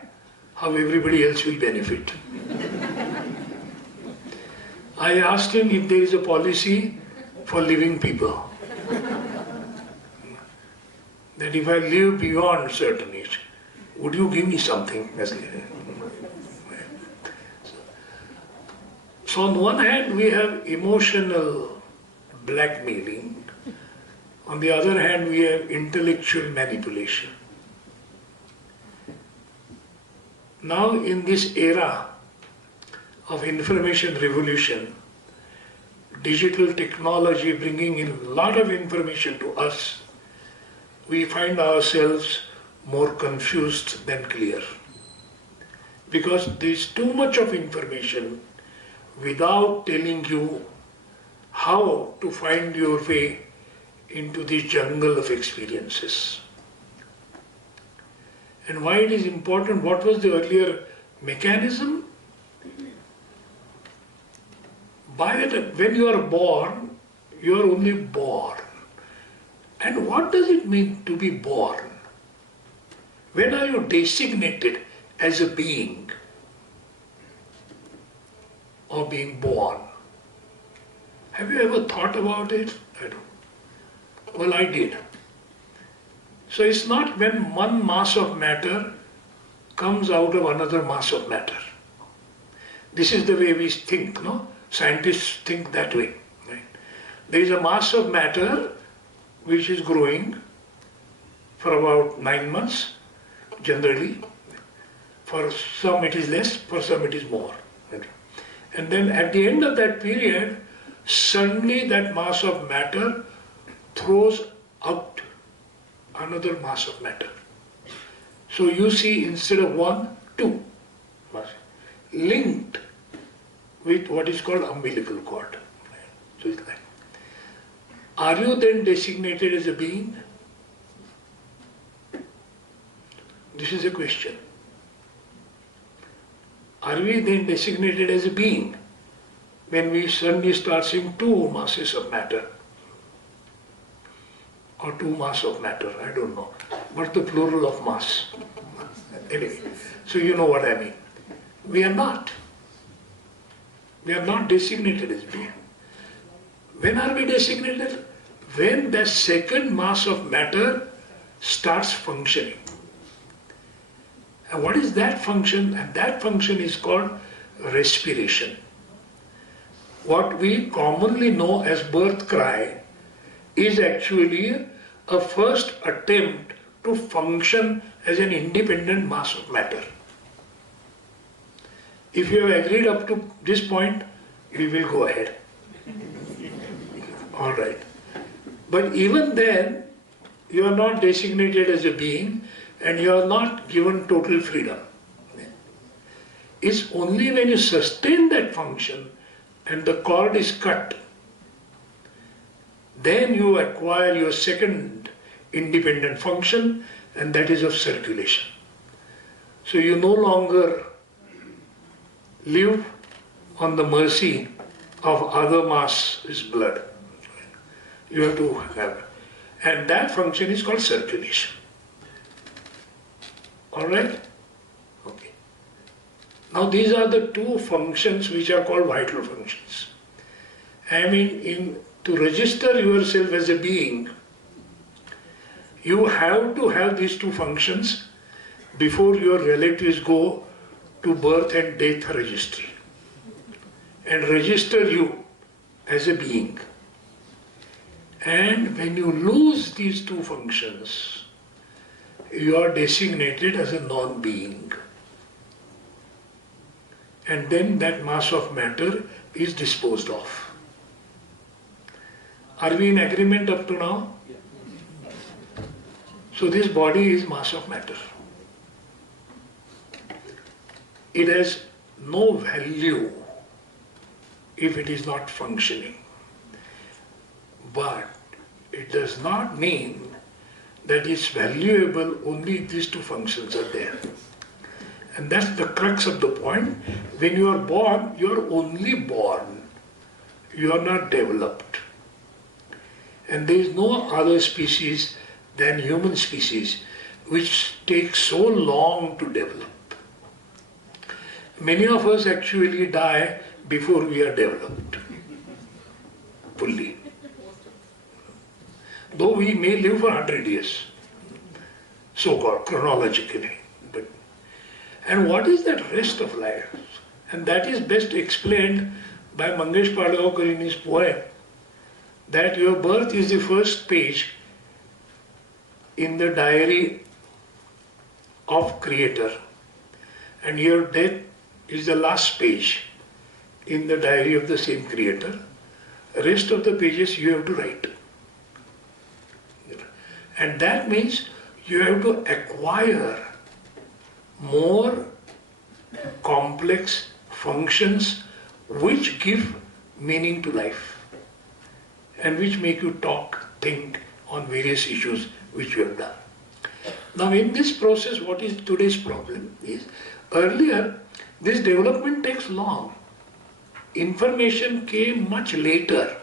how everybody else will benefit. I asked him if there is a policy for living people. That if I live beyond certain age, would you give me something? So on one hand we have emotional blackmailing, on the other hand we have intellectual manipulation. Now in this era of information revolution, digital technology bringing in a lot of information to us, we find ourselves more confused than clear. Because there is too much of information without telling you how to find your way into the jungle of experiences. And why it is important, what was the earlier mechanism? By the time, when you are born, you are only born. And what does it mean to be born? When are you designated as a being or being born? Have you ever thought about it? I don't. Well, I did. So it's not when one mass of matter comes out of another mass of matter. This is the way we think, no? Scientists think that way. Right? There is a mass of matter which is growing for about 9 months, generally. For some it is less, for some it is more. Right? And then at the end of that period, suddenly that mass of matter throws out another mass of matter. So you see, instead of one, two linked with what is called umbilical cord. So it's like, are you then designated as a being? This is a question. Are we then designated as a being when we suddenly start seeing two masses of matter? Or two mass of matter, I don't know. What's the plural of mass? Anyway, so you know what I mean. We are not. We are not designated as being. When are we designated? When the second mass of matter starts functioning. And what is that function? And that function is called respiration. What we commonly know as birth cry is actually a first attempt to function as an independent mass of matter. If you have agreed up to this point, we will go ahead. All right. But even then, you are not designated as a being and you are not given total freedom. It's only when you sustain that function and the cord is cut, then you acquire your second independent function, and that is of circulation. So you no longer live on the mercy of other mass's blood. You have to have, and that function is called circulation. All right? Okay. Now these are the two functions which are called vital functions. I mean, to register yourself as a being, you have to have these two functions before your relatives go to birth and death registry and register you as a being. And when you lose these two functions, you are designated as a non-being. And then that mass of matter is disposed of. Are we in agreement up to now? So this body is mass of matter. It has no value if it is not functioning. But it does not mean that it's valuable only if these two functions are there. And that's the crux of the point. When you are born, you are only born. You are not developed. And there is no other species than human species which takes so long to develop. Many of us actually die before we are developed fully. Though we may live for 100 years, so-called chronologically. And what is that rest of life? And that is best explained by Mangesh Padgaonkar in his poem, that your birth is the first page in the diary of Creator, and your death is the last page in the diary of the same Creator. Rest of the pages you have to write. And that means you have to acquire more complex functions which give meaning to life and which make you talk, think on various issues which you have done. Now in this process, what is today's problem is, earlier this development takes long. Information came much later.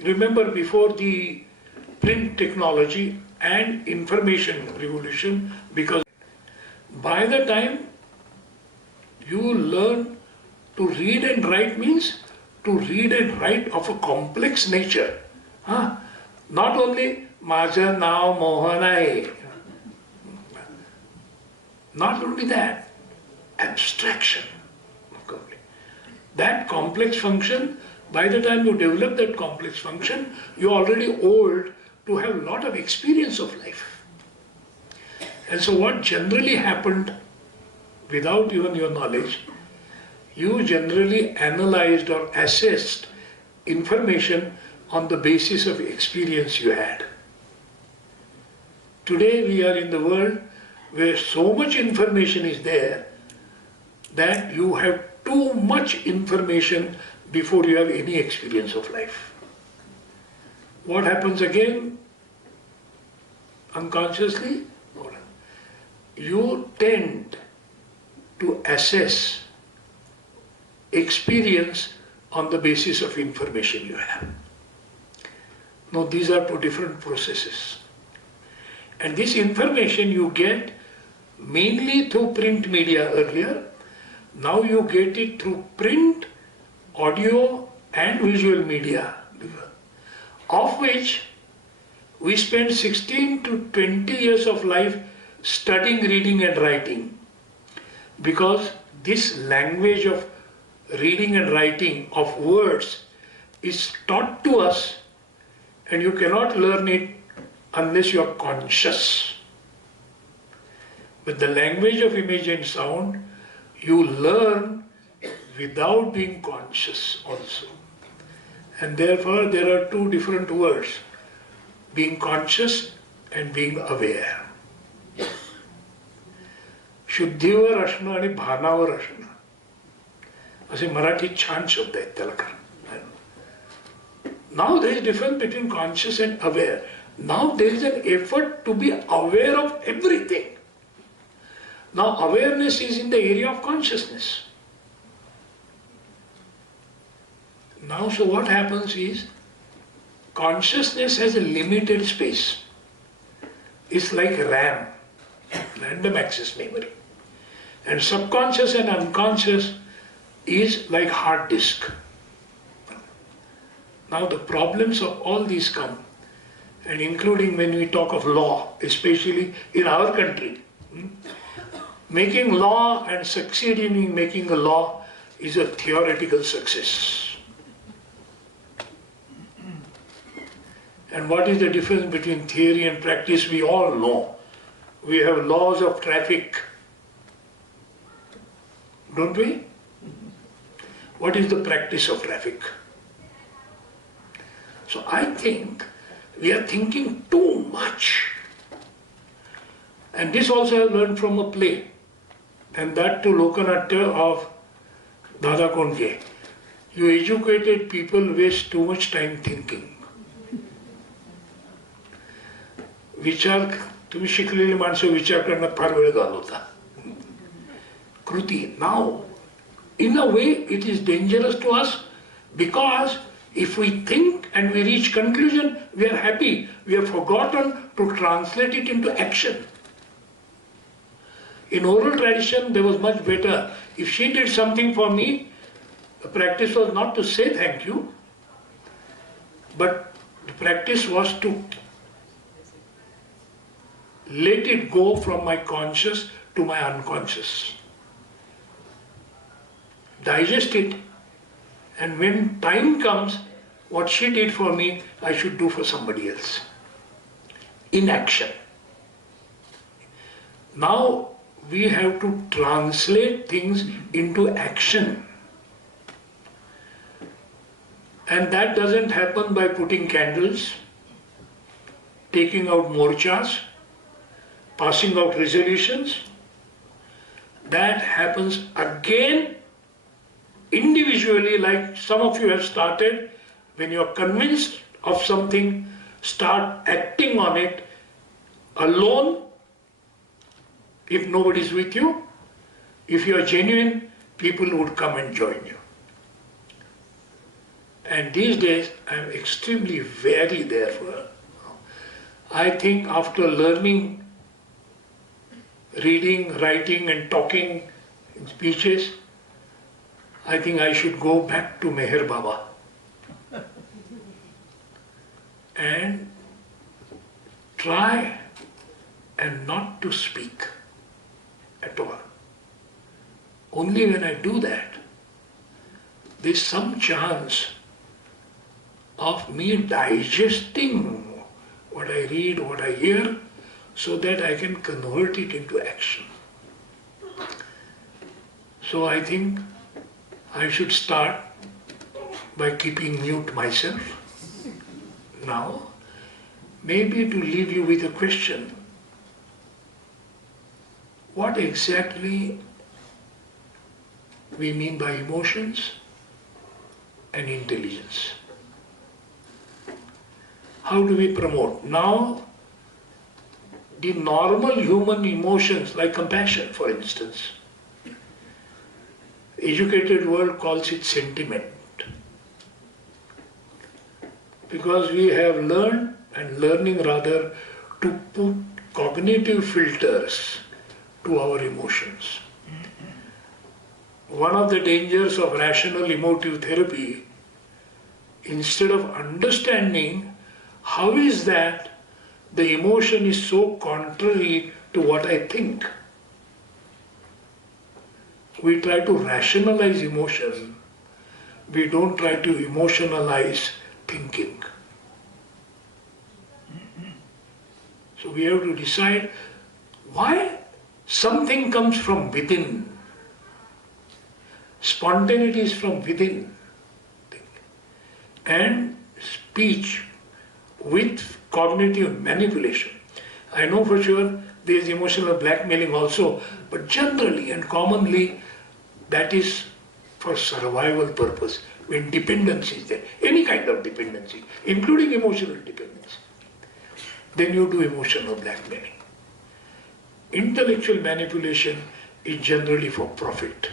Remember, before the print technology and information revolution, because by the time you learn to read and write means to read and write of a complex nature. Not only Maja now Mohanai. Not only that, abstraction. That complex function, by the time you develop that complex function, you're already old to have a lot of experience of life. And so what generally happened, without even your knowledge, you generally analyzed or assessed information on the basis of experience you had. Today we are in the world where so much information is there that you have too much information before you have any experience of life. What happens again? Unconsciously, you tend to assess experience on the basis of information you have. Now these are two different processes. And this information you get mainly through print media earlier. Now you get it through print, audio and visual media, of which we spend 16 to 20 years of life studying, reading and writing, because this language of reading and writing of words is taught to us, and you cannot learn it unless you are conscious. But the language of image and sound you learn without being conscious also. And therefore there are two different words, being conscious and being aware. शुद्धीवर असणं आणि भानावर असणं असे मराठीत छान शब्द आहेत त्याला. Now there is difference between conscious and aware. Now there is an effort to be aware of everything. Now awareness is in the area of consciousness. Now so what happens is, consciousness has a limited space. It's like RAM, random access memory. And subconscious and unconscious is like hard disk. Now the problems of all these come, and including when we talk of law, especially in our country. Making law and succeeding in making a law is a theoretical success. And what is the difference between theory and practice? We all know. We have laws of traffic, don't we? What is the practice of traffic? So I think we are thinking too much. And this also I learned from a play, and that to Lokanatya of Dada Konke. You educated people waste too much time thinking. विचार तुम्ही शिकलेली माणसं विचार करण्यात फार वेळ घालवता. कृती. Now, in a way, it is dangerous to us because if we think and we reach conclusion, we are happy. We have forgotten to translate it into action. In oral tradition, there was much better. If she did something for me, the practice was not to say thank you, but the practice was to let it go from my conscious to my unconscious. Digest it, and when time comes, what she did for me, I should do for somebody else. In action. Now we have to translate things into action. And that doesn't happen by putting candles, taking out morchas, passing out resolutions. That happens again individually, like some of you have started. When you are convinced of something, start acting on it alone. If nobody is with you, if you are genuine, people would come and join you. And these days, I am extremely wary therefore. I think after learning, reading, writing and talking in speeches, I think I should go back to Meher Baba and try and not to speak at all. Only when I do that, there's some chance of me digesting what I read, what I hear, so that I can convert it into action. So I think I should start by keeping mute myself. Now, maybe to leave you with a question. What exactly we mean by emotions and intelligence? How do we promote? Now, the normal human emotions like compassion, for instance, educated world calls it sentiment. Because we have learned, and learning rather, to put cognitive filters to our emotions. One of the dangers of rational emotive therapy, instead of understanding how is that the emotion is so contrary to what I think, we try to rationalize emotion. We don't try to emotionalize thinking. So we have to decide why something comes from within. Spontaneity is from within. And speech with cognitive manipulation. I know for sure there is emotional blackmailing also, but generally and commonly that is for survival purpose. When dependency is there, any kind of dependency, including emotional dependency, then you do emotional blackmailing. Intellectual manipulation is generally for profit.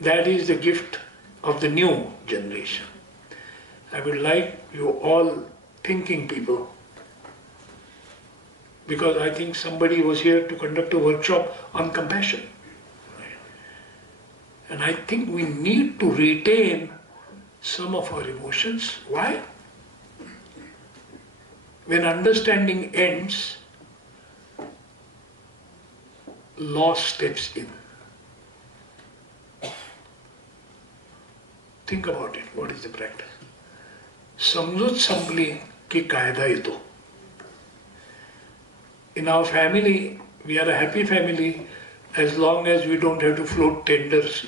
That is the gift of the new generation. I would like you all thinking people, because I think somebody was here to conduct a workshop on compassion. And I think we need to retain some of our emotions. Why? When understanding ends, law steps in. Think about it. What is the practice? समजूत संपली की कायदा येतो. In our family, we are a happy family as long as we don't have to float tenders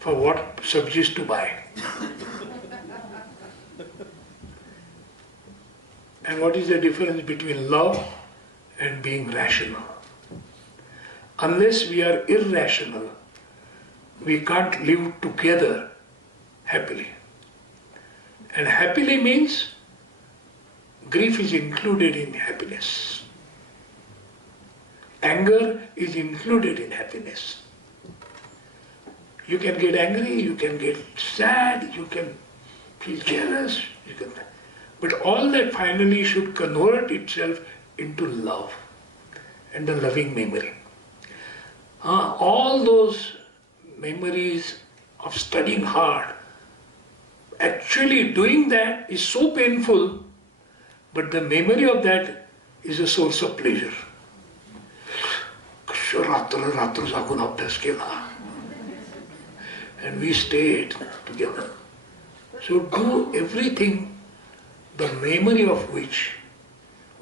for what subjects to buy. And what is the difference between love and being rational? Unless we are irrational, we can't live together happily. And happily means grief is included in happiness. Anger is included in happiness. You can get angry, you can get sad, you can feel jealous, but all that finally should convert itself into love and a loving memory. All those memories of studying hard, actually doing that is so painful, but the memory of that is a source of pleasure. And we stayed together. So do everything, the memory of which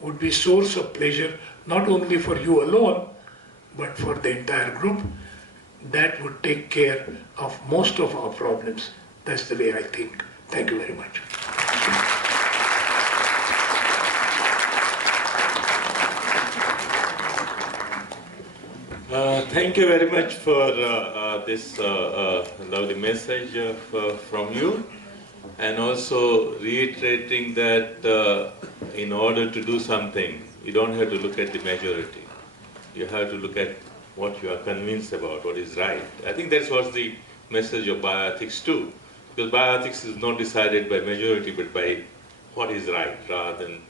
would be source of pleasure, not only for you alone, but for the entire group. That would take care of most of our problems. That's the way I think. Thank you very much. Thank you very much for this lovely message from you, and also reiterating that in order to do something, you don't have to look at the majority. You have to look at what you are convinced about, what is right. I think that's what's the message of bioethics too, because bioethics is not decided by majority, but by what is right, rather than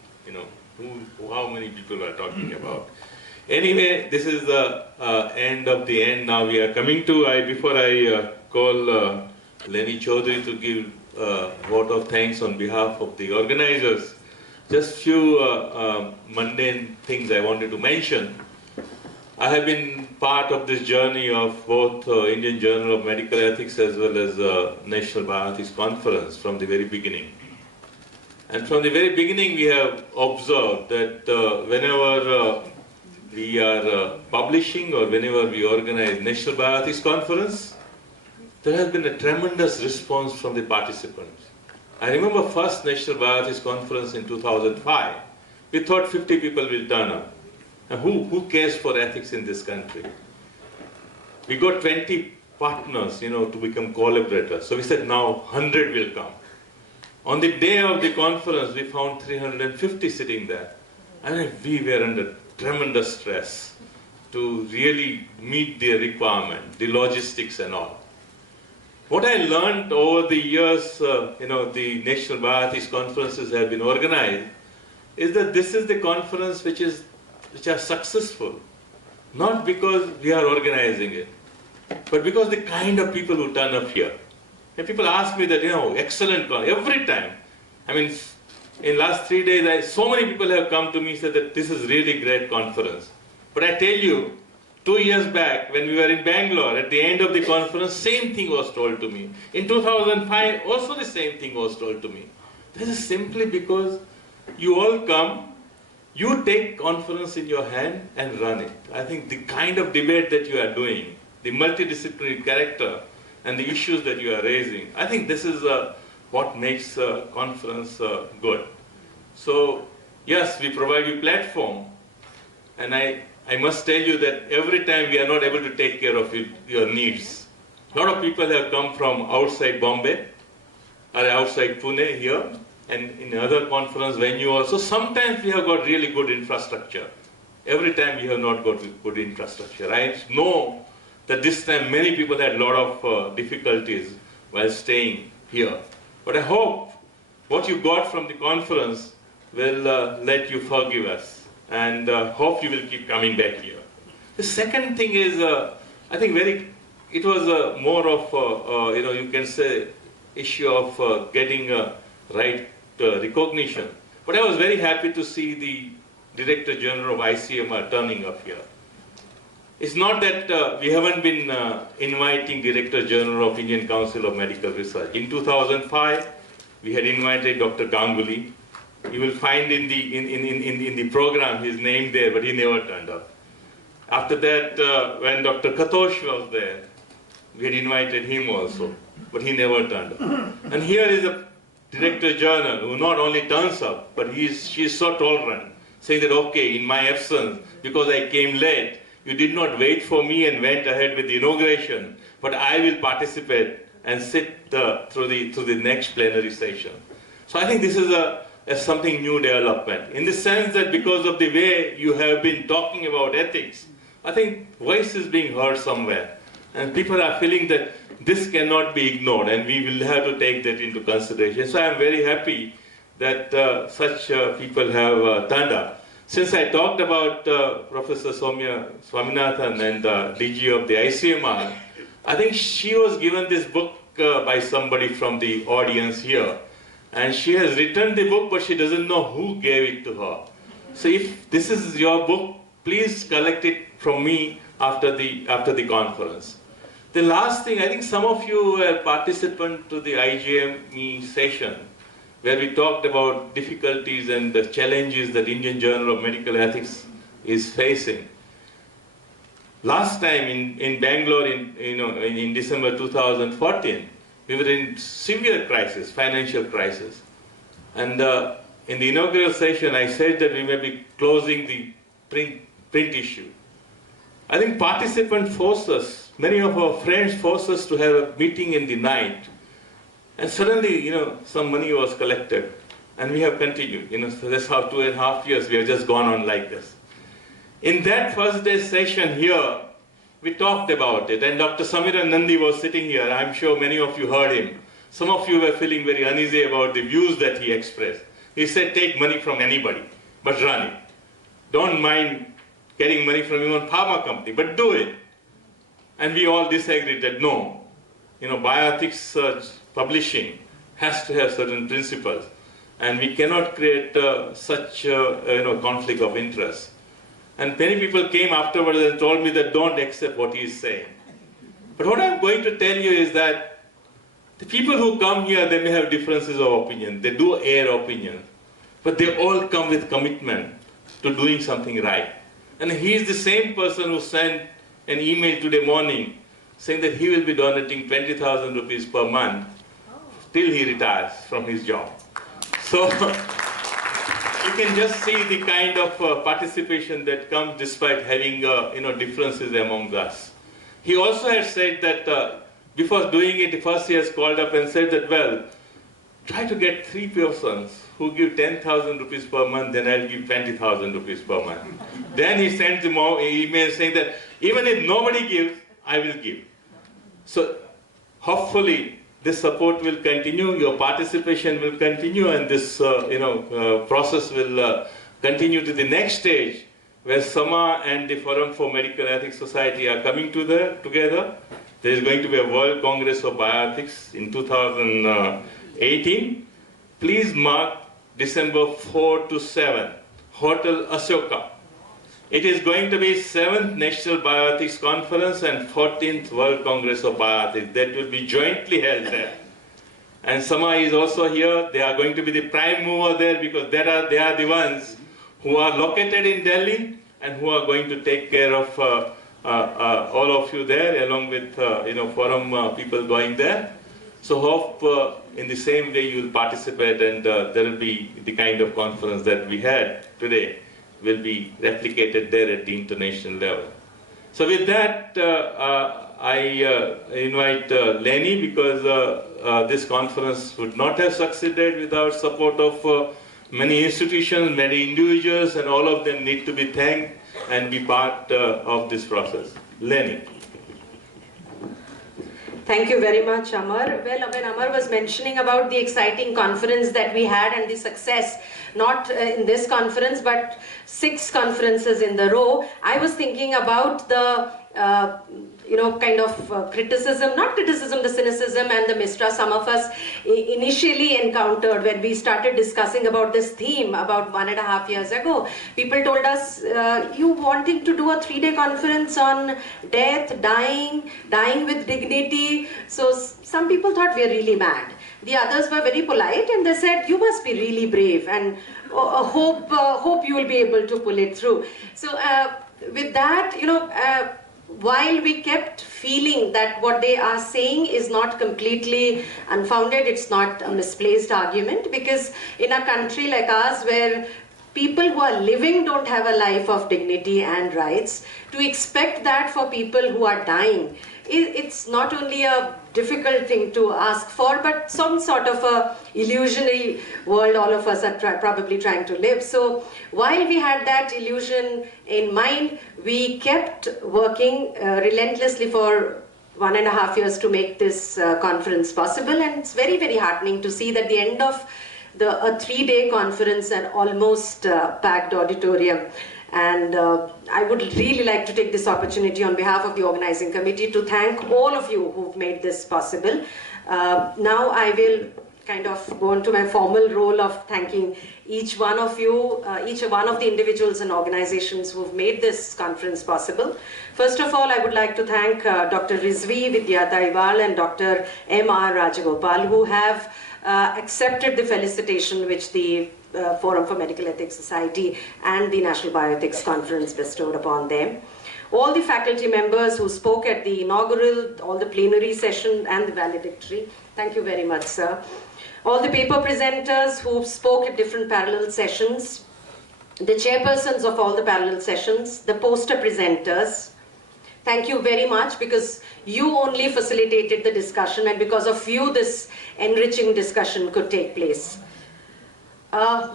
how many people are talking about. Anyway, this is the end of the end. Now we are coming to, before I call Lenny Chaudhary to give a vote of thanks on behalf of the organizers, just few mundane things I wanted to mention. I have been part of this journey of both Indian Journal of Medical Ethics as well as National Bioethics Conference from the very beginning. And from the very beginning we have observed that whenever we are publishing or whenever we organize National Bioethics Conference, there has been a tremendous response from the participants. I remember first National Bioethics Conference in 2005. We thought 50 people will turn up. And who cares for ethics in this country? We got 20 partners, to become collaborators. So we said now 100 will come. On the day of the conference, we found 350 sitting there. And we were under tremendous stress to really meet the requirement, the logistics and all. What I learned over the years, the National Bioethics Conferences have been organized, is that this is the conference which are successful, not because we are organizing it, but because the kind of people who turn up here. And people ask me that, excellent call, every time. I mean, in last 3 days, so many people have come to me and said that this is really great conference. But I tell you, 2 years back, when we were in Bangalore, at the end of the conference, same thing was told to me. In 2005, also the same thing was told to me. This is simply because you all come, you take conference in your hand and run it. I think the kind of debate that you are doing, the multidisciplinary character and the issues that you are raising, I think this is what makes a conference good. So, yes, we provide you platform, and I must tell you that every time we are not able to take care of your needs. A lot of people have come from outside Bombay, or outside Pune here, and in other conference venue also. Sometimes we have got really good infrastructure. Every time we have not got good infrastructure. I know that this time many people had a lot of difficulties while staying here. But I hope what you got from the conference will let you forgive us, and hope you will keep coming back here. The second thing is, I think it was more of, you can say, issue of getting right recognition. But I was very happy to see the Director General of ICMR turning up here. It's not that we haven't been inviting Director General of Indian Council of Medical Research. In 2005, we had invited Dr. Ganguly. You will find in the program his name there, but he never turned up. After that, when Dr. Katosh was there, we had invited him also, but he never turned up. And here is a director general, who not only turns up, but she's so tolerant, saying that, okay, in my absence, because I came late, you did not wait for me and went ahead with the inauguration, but I will participate and sit through the next plenary session. So I think this is a something new development, in the sense that because of the way you have been talking about ethics, I think voice is being heard somewhere. And people are feeling that this cannot be ignored, and we will have to take that into consideration. So I am very happy that such people have turned up. Since I talked about Professor Soumya Swaminathan and DG of the ICMR, I think she was given this book by somebody from the audience here. And she has written the book, but she doesn't know who gave it to her. So if this is your book, please collect it from me after the conference. The last thing, I think some of you were participant to the IGME session, where we talked about difficulties and the challenges that Indian Journal of Medical Ethics is facing. Last time in Bangalore, in December 2014, we were in severe crisis, financial crisis. And in the inaugural session, I said that we may be closing the print issue. I think participants forced us, many of our friends forced us to have a meeting in the night. And suddenly, some money was collected. And we have continued. So that's how 2.5 years we have just gone on like this. In that first day session here, we talked about it, and Dr. Samira Nandi was sitting here. I'm sure many of you heard him. Some of you were feeling very uneasy about the views that he expressed. He said, take money from anybody, but run it. Don't mind getting money from even pharma company, but do it. And we all disagreed that no, bioethics publishing has to have certain principles, and we cannot create such conflict of interest. And many people came afterwards and told me that don't accept what he is saying. But what I'm going to tell you is that the people who come here, they may have differences of opinion. They do air opinion. But they all come with commitment to doing something right. And he is the same person who sent an email today morning saying that he will be donating 20,000 rupees per month till he retires from his job. So you can just see the kind of participation that comes despite having differences among us. He also has said that before doing it, first he has called up and said that, well, try to get 3 persons who give 10,000 rupees per month, then I'll give 20,000 rupees per month. Then he sent them an email saying that even if nobody gives, I will give. So hopefully this support will continue, your participation will continue, and this process will continue to the next stage, where SAMA and the Forum for Medical Ethics Society are coming together. There is going to be a World Congress of Bioethics in 2018. Please mark December 4 to 7, Hotel Ashoka. It is going to be 7th National Bioethics Conference and 14th World Congress of Bioethics that will be jointly held there. And SAMA is also here. They are going to be the prime mover there because they are the ones who are located in Delhi and who are going to take care of all of you there, along with forum people going there. So hope in the same way you will participate, and there will be the kind of conference that we had today will be replicated there at the international level. So with that, I invite Lenny, because this conference would not have succeeded without support of many institutions, many individuals, and all of them need to be thanked and be part of this process. Lenny. Thank you very much, Amar. Well, when Amar was mentioning about the exciting conference that we had and the success, not in this conference, but 6 conferences in the row, I was thinking about the kind of criticism, not criticism, the cynicism and the mistrust some of us initially encountered when we started discussing about this theme about 1.5 years ago. People told us, you wanting to do a 3-day conference on death, dying with dignity. So some people thought we are really mad. The others were very polite and they said, you must be really brave and hope you will be able to pull it through. So with that, while we kept feeling that what they are saying is not completely unfounded, it's not a misplaced argument, because in a country like ours where people who are living don't have a life of dignity and rights, to expect that for people who are dying, it's not only a difficult thing to ask for, but some sort of a illusionary world all of us are probably trying to live. So while we had that illusion in mind, we kept working relentlessly for 1.5 years to make this conference possible, and it's very, very heartening to see that the end of a 3-day conference, an almost packed auditorium. And I would really like to take this opportunity on behalf of the organizing committee to thank all of you who've made this possible. Now I will kind of go into my formal role of thanking each one of you, each one of the individuals and organizations who've made this conference possible. First of all, I would like to thank Dr. Rizvi Vidya Taiwal and Dr. M.R. Rajagopal, who have accepted the felicitation which the Forum for Medical Ethics Society and the National Bioethics Conference bestowed upon them. All the faculty members who spoke at the inaugural, all the plenary session and the valedictory, thank you very much, sir. All the paper presenters who spoke at different parallel sessions, the chairpersons of all the parallel sessions, the poster presenters, thank you very much, because you only facilitated the discussion, and because of you this enriching discussion could take place.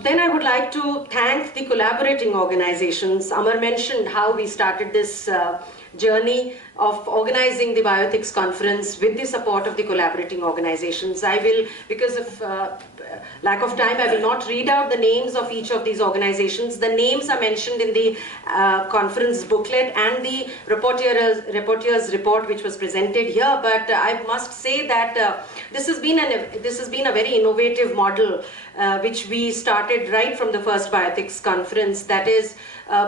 Then I would like to thank the collaborating organizations. Amar mentioned how we started this journey of organizing the Bioethics Conference with the support of the collaborating organizations. I will, because of lack of time, I will not read out the names of each of these organizations. The names are mentioned in the conference booklet and the reporteur's report which was presented here, but I must say that this has been a very innovative model which we started right from the first Bioethics Conference. That is,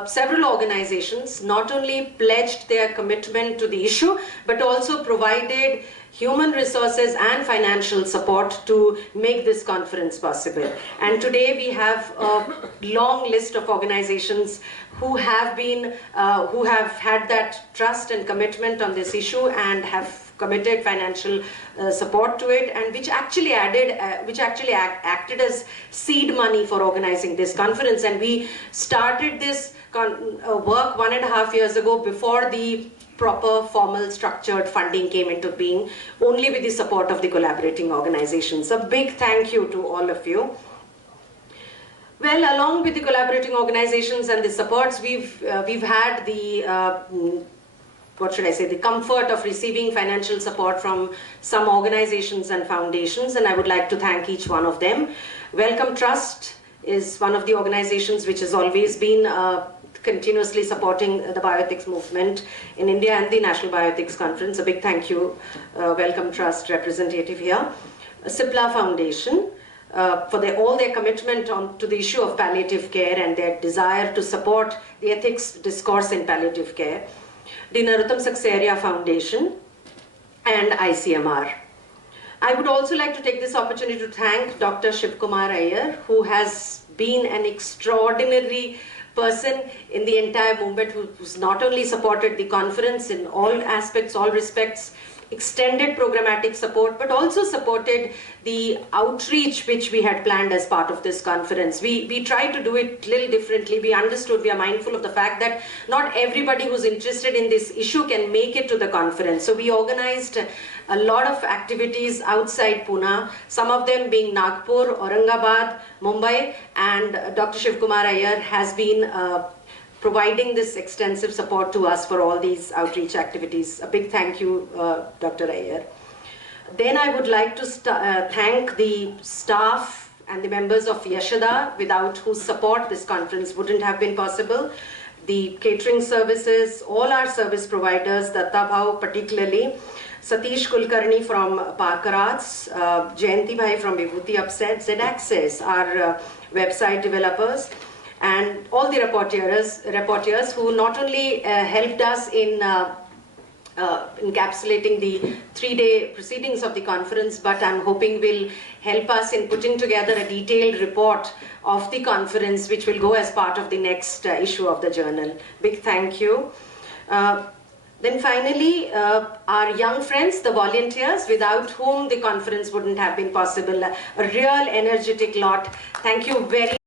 several organizations not only pledged their commitment to the issue, but also provided human resources and financial support to make this conference possible. And today we have a long list of organizations who have had that trust and commitment on this issue and have committed financial support to it, and which actually acted as seed money for organizing this conference. And we started this work 1.5 years ago, before the proper, formal, structured funding came into being, only with the support of the collaborating organizations. A big thank you to all of you. Well, along with the collaborating organizations and the supports, we've had the the comfort of receiving financial support from some organizations and foundations, and I would like to thank each one of them. Wellcome Trust is one of the organizations which has always been continuously supporting the bioethics movement in India and the National Bioethics Conference. A big thank you, Wellcome Trust representative here. Cipla Foundation, for all their commitment to the issue of palliative care and their desire to support the ethics discourse in palliative care. The Narottam Saksaria Foundation and ICMR. I would also like to take this opportunity to thank Dr. Shivkumar Iyer, who has been an extraordinary person in the entire movement, who's not only supported the conference in all aspects, all respects, extended programmatic support, but also supported the outreach which we had planned as part of this conference. We tried to do it a little differently. We understood, we are mindful of the fact that not everybody who's interested in this issue can make it to the conference. So we organized a lot of activities outside Pune, some of them being Nagpur, Aurangabad, Mumbai, and Dr. Shivkumar Iyer has been providing this extensive support to us for all these outreach activities. A big thank you, Dr. Iyer. Then I would like to thank the staff and the members of Yashoda, without whose support this conference wouldn't have been possible. The catering services, all our service providers, Datta Bhau particularly, Satish Kulkarni from Parkarats, Jayanti Bhai from Vibhuti Upset, Z-Access, our website developers, and all the reporters who not only helped us in encapsulating the 3-day proceedings of the conference, but I'm hoping will help us in putting together a detailed report of the conference, which will go as part of the next issue of the journal. Big thank you. Then finally, our young friends, the volunteers, without whom the conference wouldn't have been possible. A real energetic lot. Thank you very